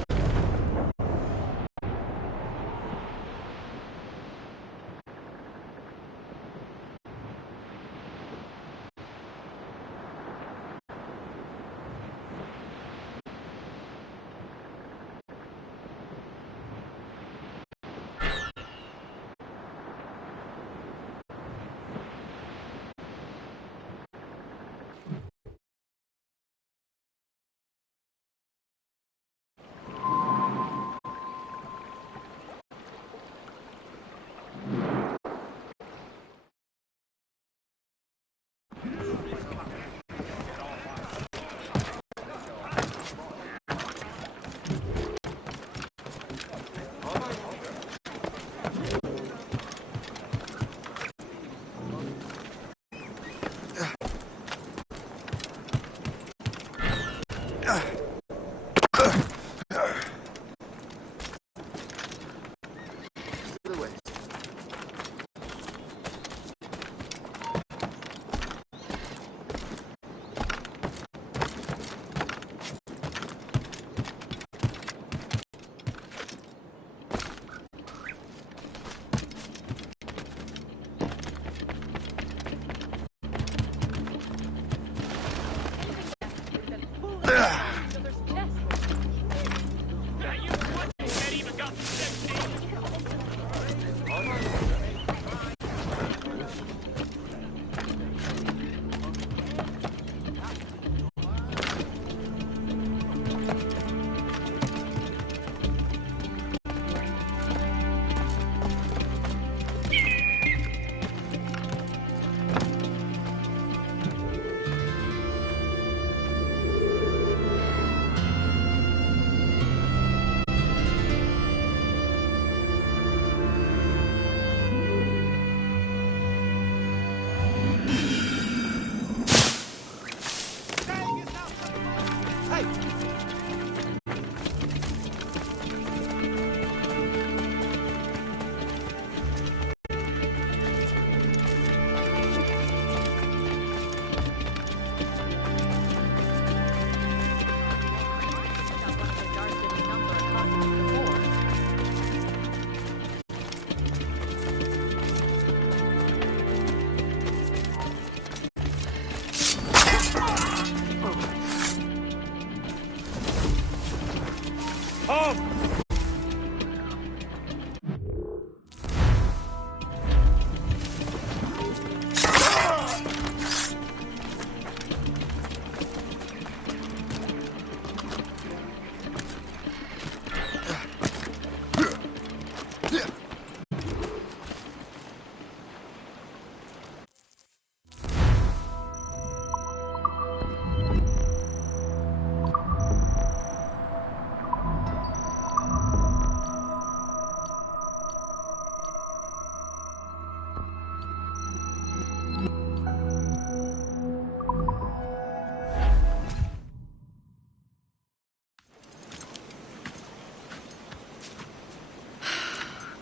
home!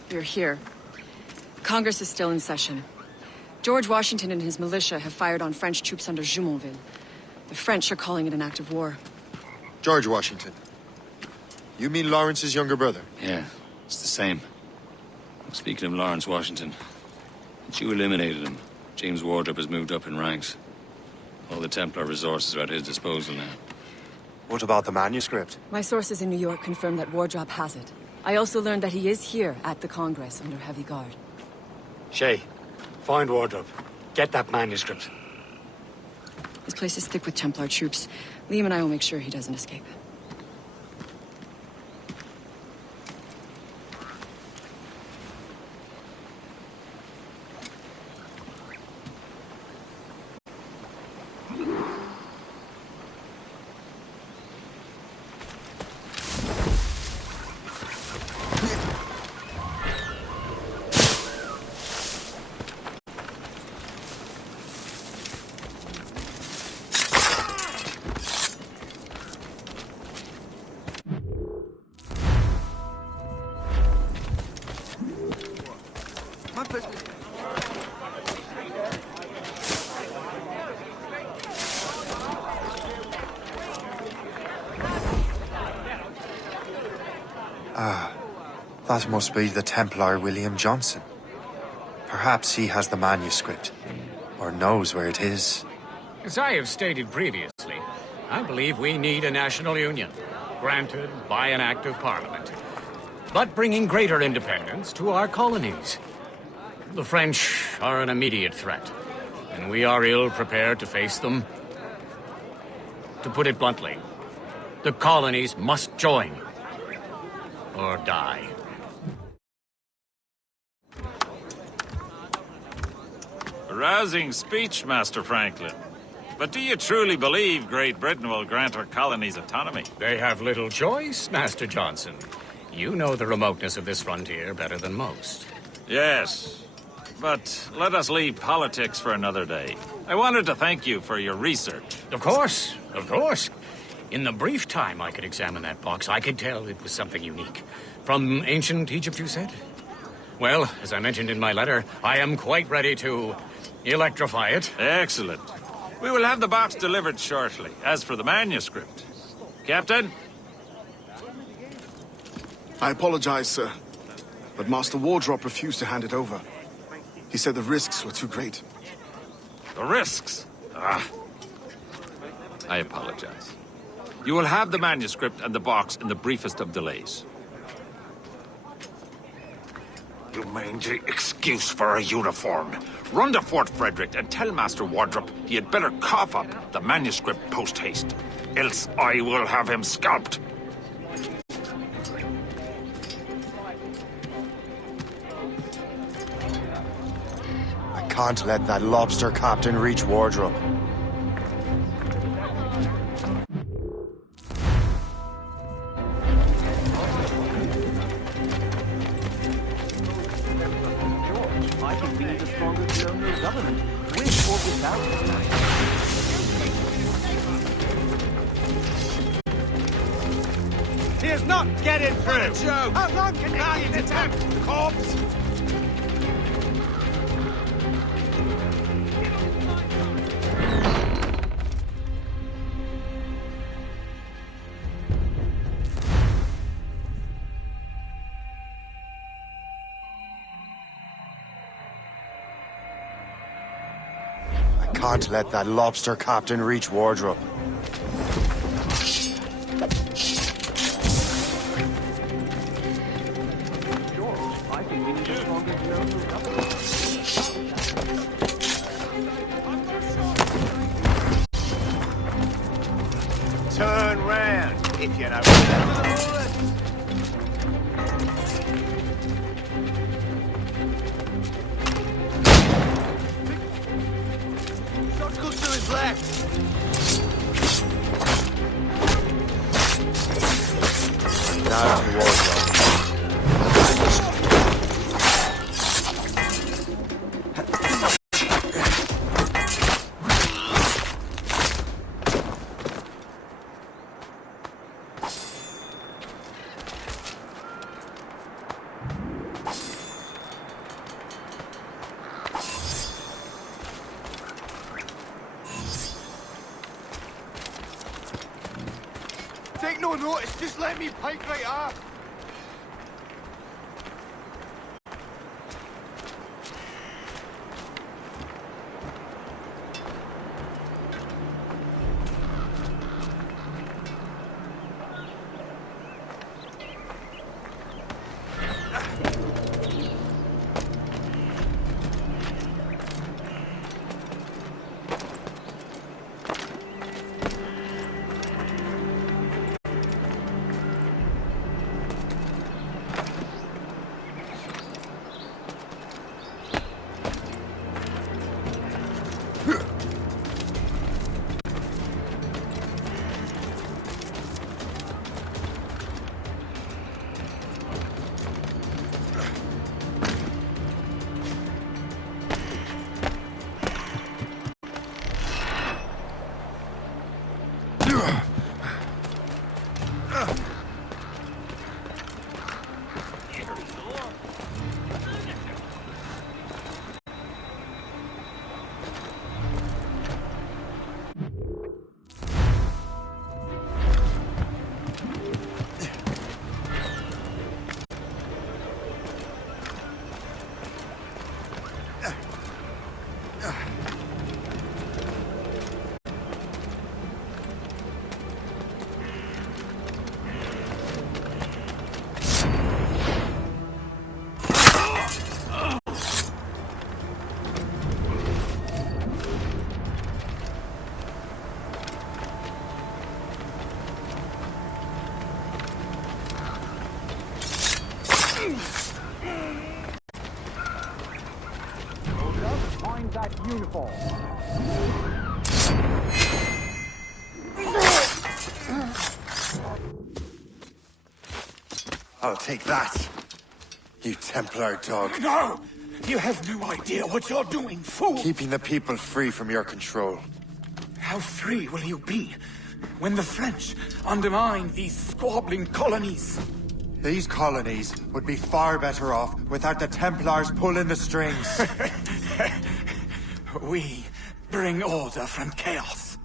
You're here. Congress is still in session. George Washington and his militia have fired on French troops under Jumonville. The French are calling it an act of war. George Washington. You mean Lawrence's younger brother? Yeah, it's the same. Speaking of Lawrence Washington, since you eliminated him, James Wardrop has moved up in ranks. All the Templar resources are at his disposal now. What about the manuscript? My sources in New York confirm that Wardrop has it. I also learned that he is here at the Congress under heavy guard. Shay, find Wardrop. Get that manuscript. This place is thick with Templar troops. Liam and I will make sure he doesn't escape. That must be the Templar William Johnson. Perhaps he has the manuscript, or knows where it is. As I have stated previously, I believe we need a national union, granted by an act of parliament, but bringing greater independence to our colonies. The French are an immediate threat, and we are ill prepared to face them. To put it bluntly, the colonies must join, or die. A rousing speech, Master Franklin. But do you truly believe Great Britain will grant our colonies autonomy? They have little choice, Master Johnson. You know the remoteness of this frontier better than most. Yes, but let us leave politics for another day. I wanted to thank you for your research. Of course, of course. In the brief time I could examine that box, I could tell it was something unique. From ancient Egypt, you said? Well, as I mentioned in my letter, I am quite ready to electrify it. Excellent. We will have the box delivered shortly. As for the manuscript... Captain? I apologize, sir, but Master Wardrop refused to hand it over. He said the risks were too great. The risks? Ah. I apologize. You will have the manuscript and the box in the briefest of delays. You mangy excuse for a uniform. Run to Fort Frederick and tell Master Wardrop he had better cough up the manuscript post-haste. Else I will have him scalped. I can't let that lobster captain reach Wardrop. I can be the strongest colonial government with or without He is not getting through! Joe! How long can you attempt, corpse? Can't let that lobster captain reach Wardrop. reckon we need a stronger colonial government? Turn round, if you know what Circle to his left. Now to Wardrobe. Take no notice, just let me pike right up. Find that uniform. I'll take that, you Templar dog. No! You have no idea what you're doing, fool! Keeping the people free from your control. How free will you be when the French undermine these squabbling colonies? These colonies would be far better off without the Templars pulling the strings. We bring order from chaos.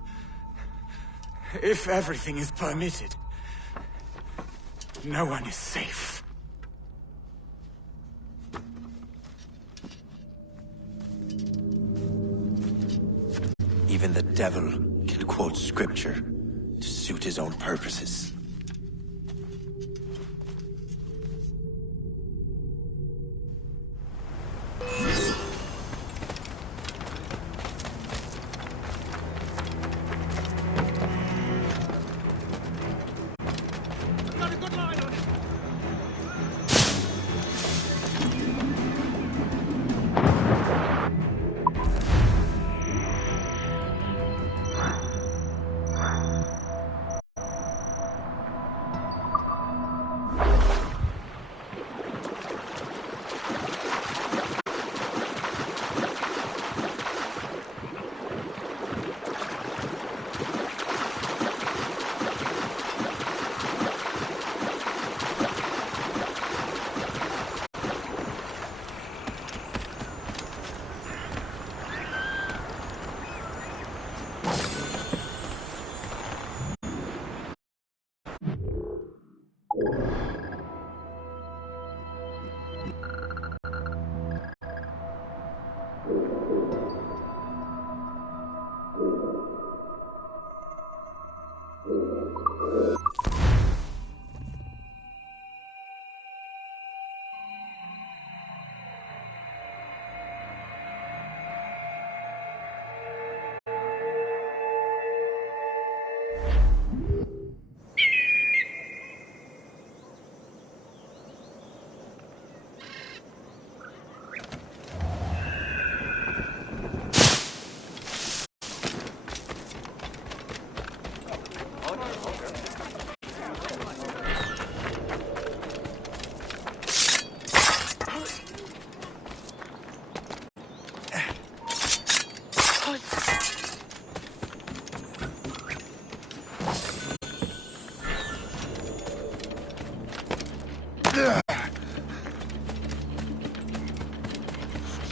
If everything is permitted, no one is safe. Even the devil can quote scripture to suit his own purposes.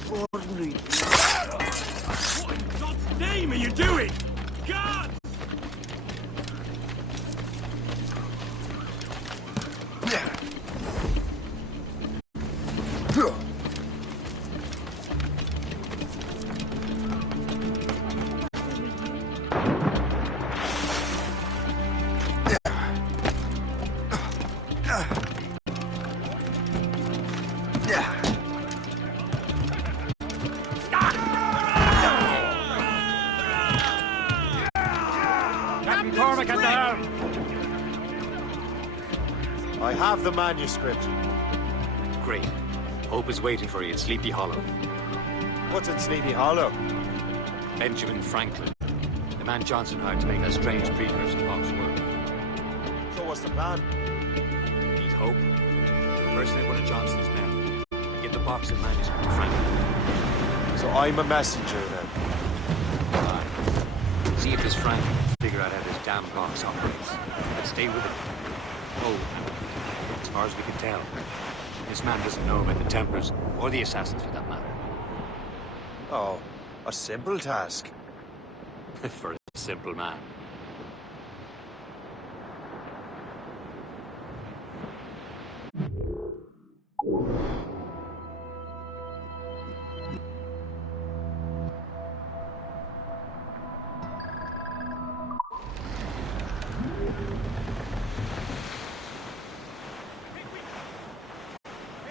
Extraordinary. What in God's name are you doing? God! Captain Cormac at the helm! I have the manuscript. Great. Hope is waiting for you in Sleepy Hollow. What's in Sleepy Hollow? Benjamin Franklin. The man Johnson hired to make that strange precursor box work. So what's the plan? Meet Hope. Impersonate one of Johnson's men. And get the box of manuscript to Franklin. So I'm a messenger then? Aye. See if this Franklin can figure out how this damn box operates. And stay with him. Oh, and as far as we can tell, this man doesn't know about the Templars, or the Assassins for that matter. Oh, a simple task. For a simple man.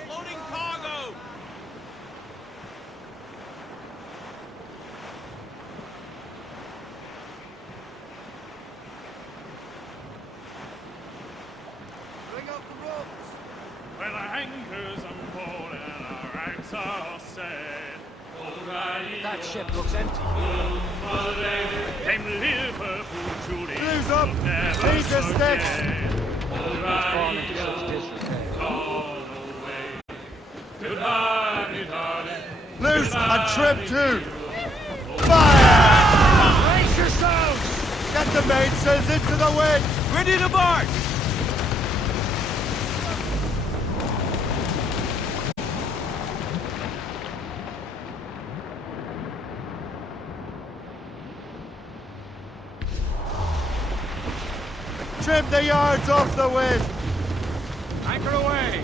Loading cargo! Bring up the ropes! Well, our anchors unfold and our ranks are set. That ship looks empty. Them Liverpool Julie Blues up! will never Take the sticks! forget. Gone away. Goodbye, me darling. Loose and trim too! Fire! Brace yourselves! Get the mainsails into the wind! Ready to march! Trim the yards off the wind! Anchor away!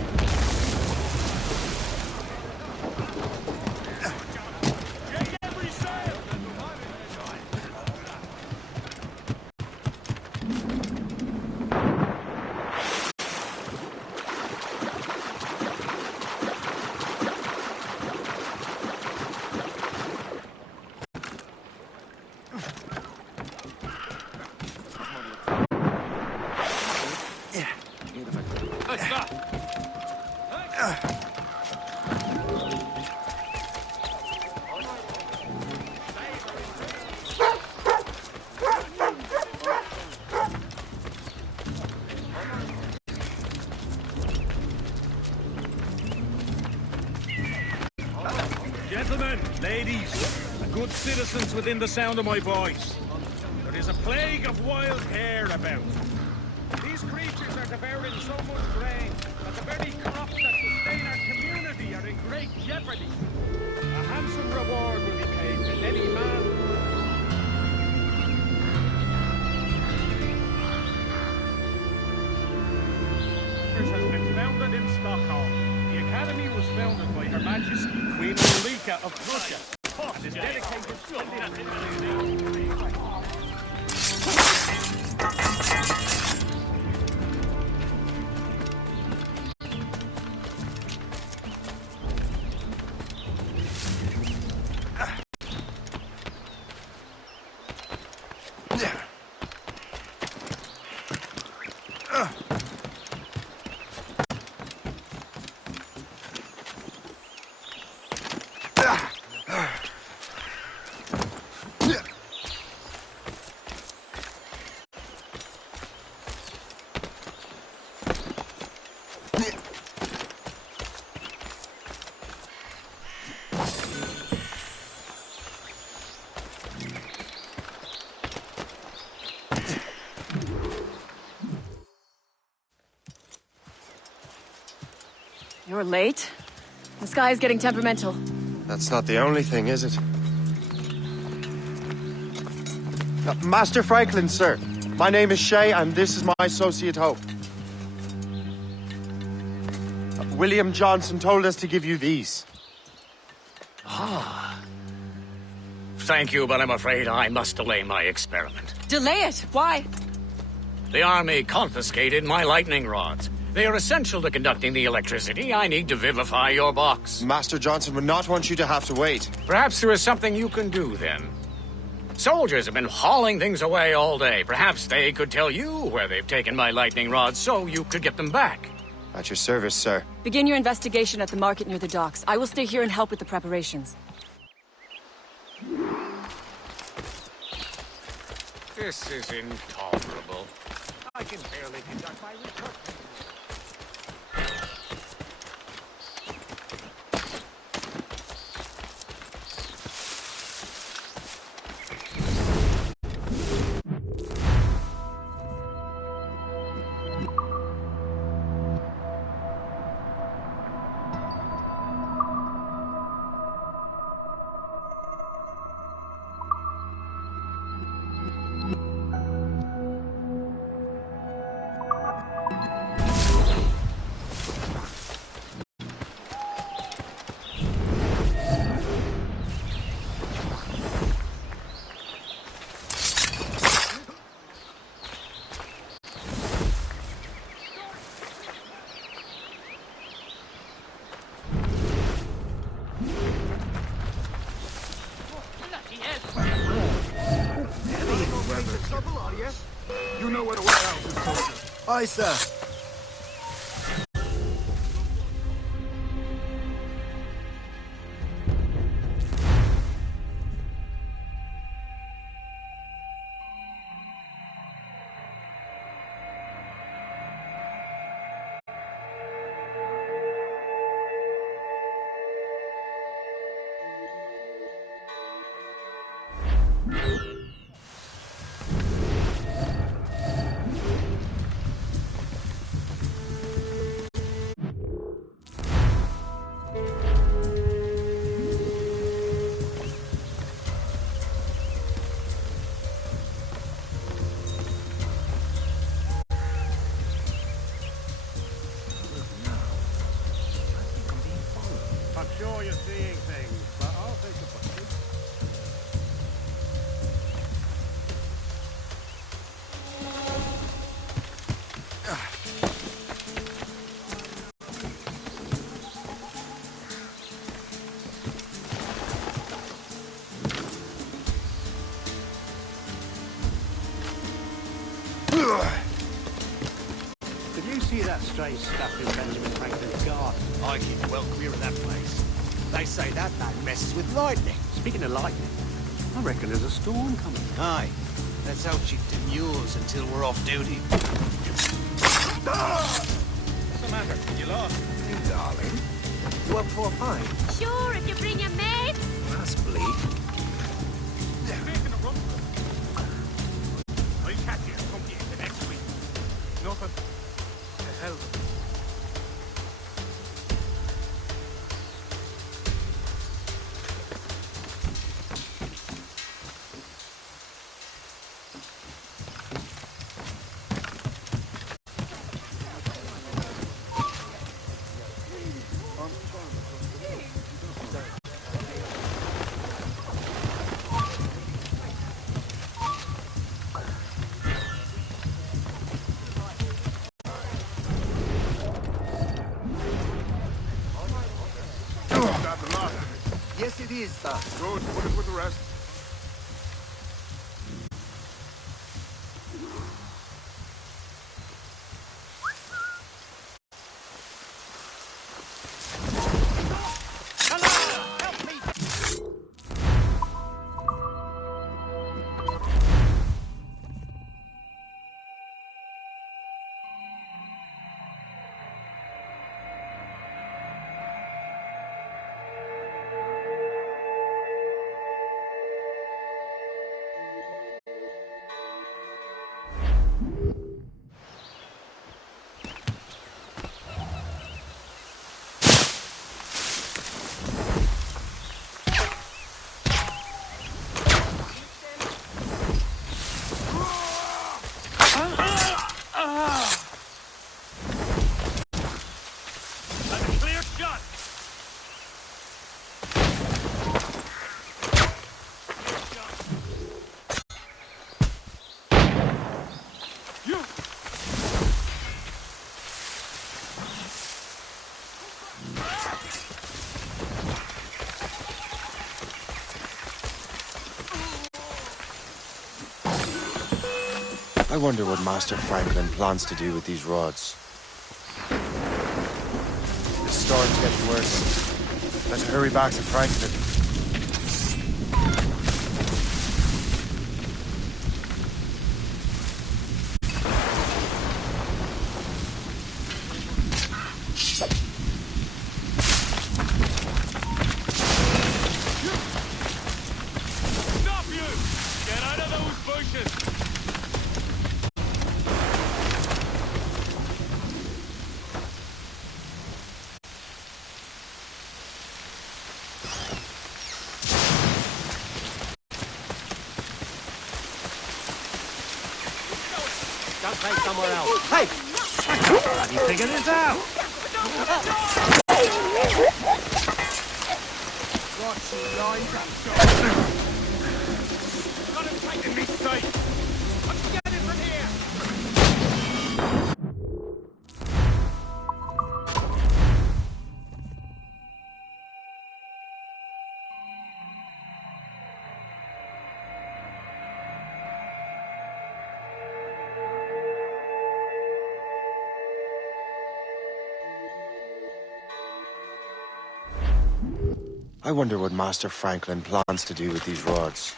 Gentlemen, ladies, and good citizens within the sound of my voice, there is a plague of wild hare about. These creatures are devouring so much grain that the very crops that sustain our community are in great jeopardy. A handsome reward will be paid to any man has been founded in Stockholm. The Academy was founded by Her Majesty Queen Ulrika of Prussia and is dedicated to You're late. The sky is getting temperamental. That's not the only thing, is it? Master Franklin, sir. My name is Shay, and this is my associate Hope. William Johnson told us to give you these. Ah. Thank you, but I'm afraid I must delay my experiment. Delay it? Why? The army confiscated my lightning rods. They are essential to conducting the electricity I need to vivify your box. Master Johnson would not want you to have to wait. Perhaps there is something you can do, then. Soldiers have been hauling things away all day. Perhaps they could tell you where they've taken my lightning rods so you could get them back. At your service, sir. Begin your investigation at the market near the docks. I will stay here and help with the preparations. This is intolerable. I can barely conduct my research. You know where the warehouse is, soldier. Aye, sir. I'm sure you're seeing things, but I'll take a bunch. Did you see that strange stuff in Benjamin Franklin's garden? I keep well clear of that place. They say that man messes with lightning. Speaking of lightning, I reckon there's a storm coming. Aye. Let's hope she demurs until we're off duty. What's the matter? You lost? Hey, darling. You up for a pint? Sure, if you bring your mates. That's bleak. I'll catch you and come here the next week. Nothing. The hell. Yes, it is, sir. Good, put it with the rest. That's a clear shot. I wonder what Master Franklin plans to do with these rods. The storm's getting worse. Let's hurry back to Franklin. Stop you! Get out of those bushes! Don't play somewhere else. Hey! You figure this out? Got you lined up. Got him taking me straight. Let's get it from here. I wonder what Master Franklin plans to do with these rods.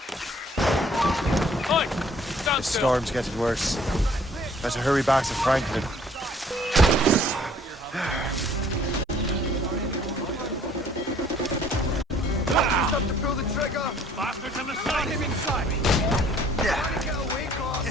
Oi! Stand The still. storm's getting worse. Let's hurry back to Franklin. Stop to pull the trigger! Bastards in the Got sight. him inside me! Trying to get away, Carl!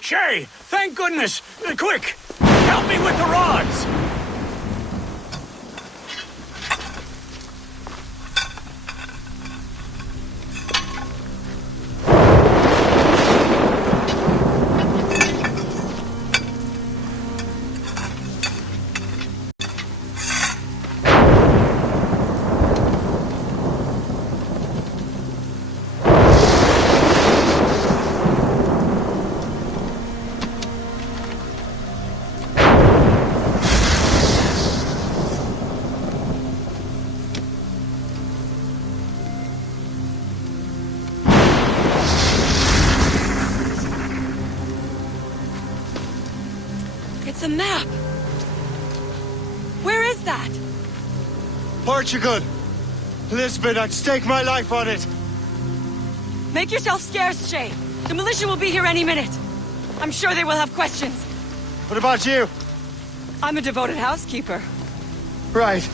Shay, thank goodness! Quick! Help me with the rods! It's a map! Where is that? Portugal! Lisbon, I'd stake my life on it! Make yourself scarce, Shay. The militia will be here any minute. I'm sure they will have questions. What about you? I'm a devoted housekeeper. Right.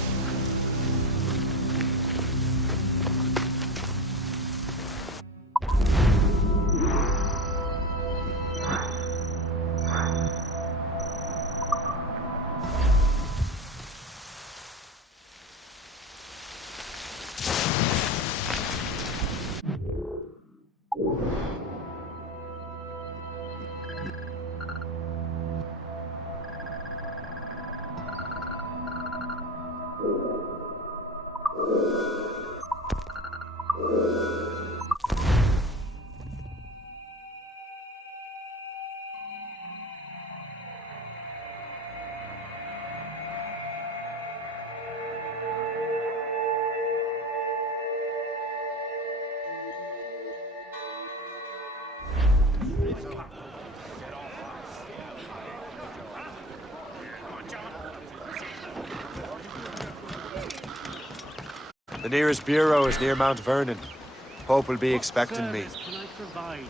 The nearest bureau is near Mount Vernon. Hope will be expecting me. Can I provide?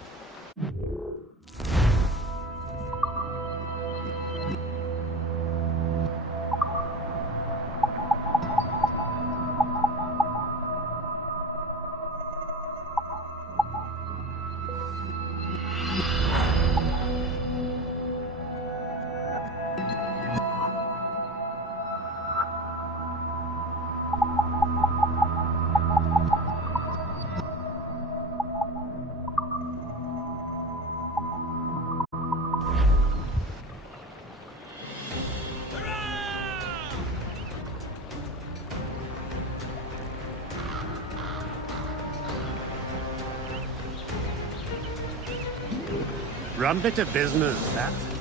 Rum bit of business, that.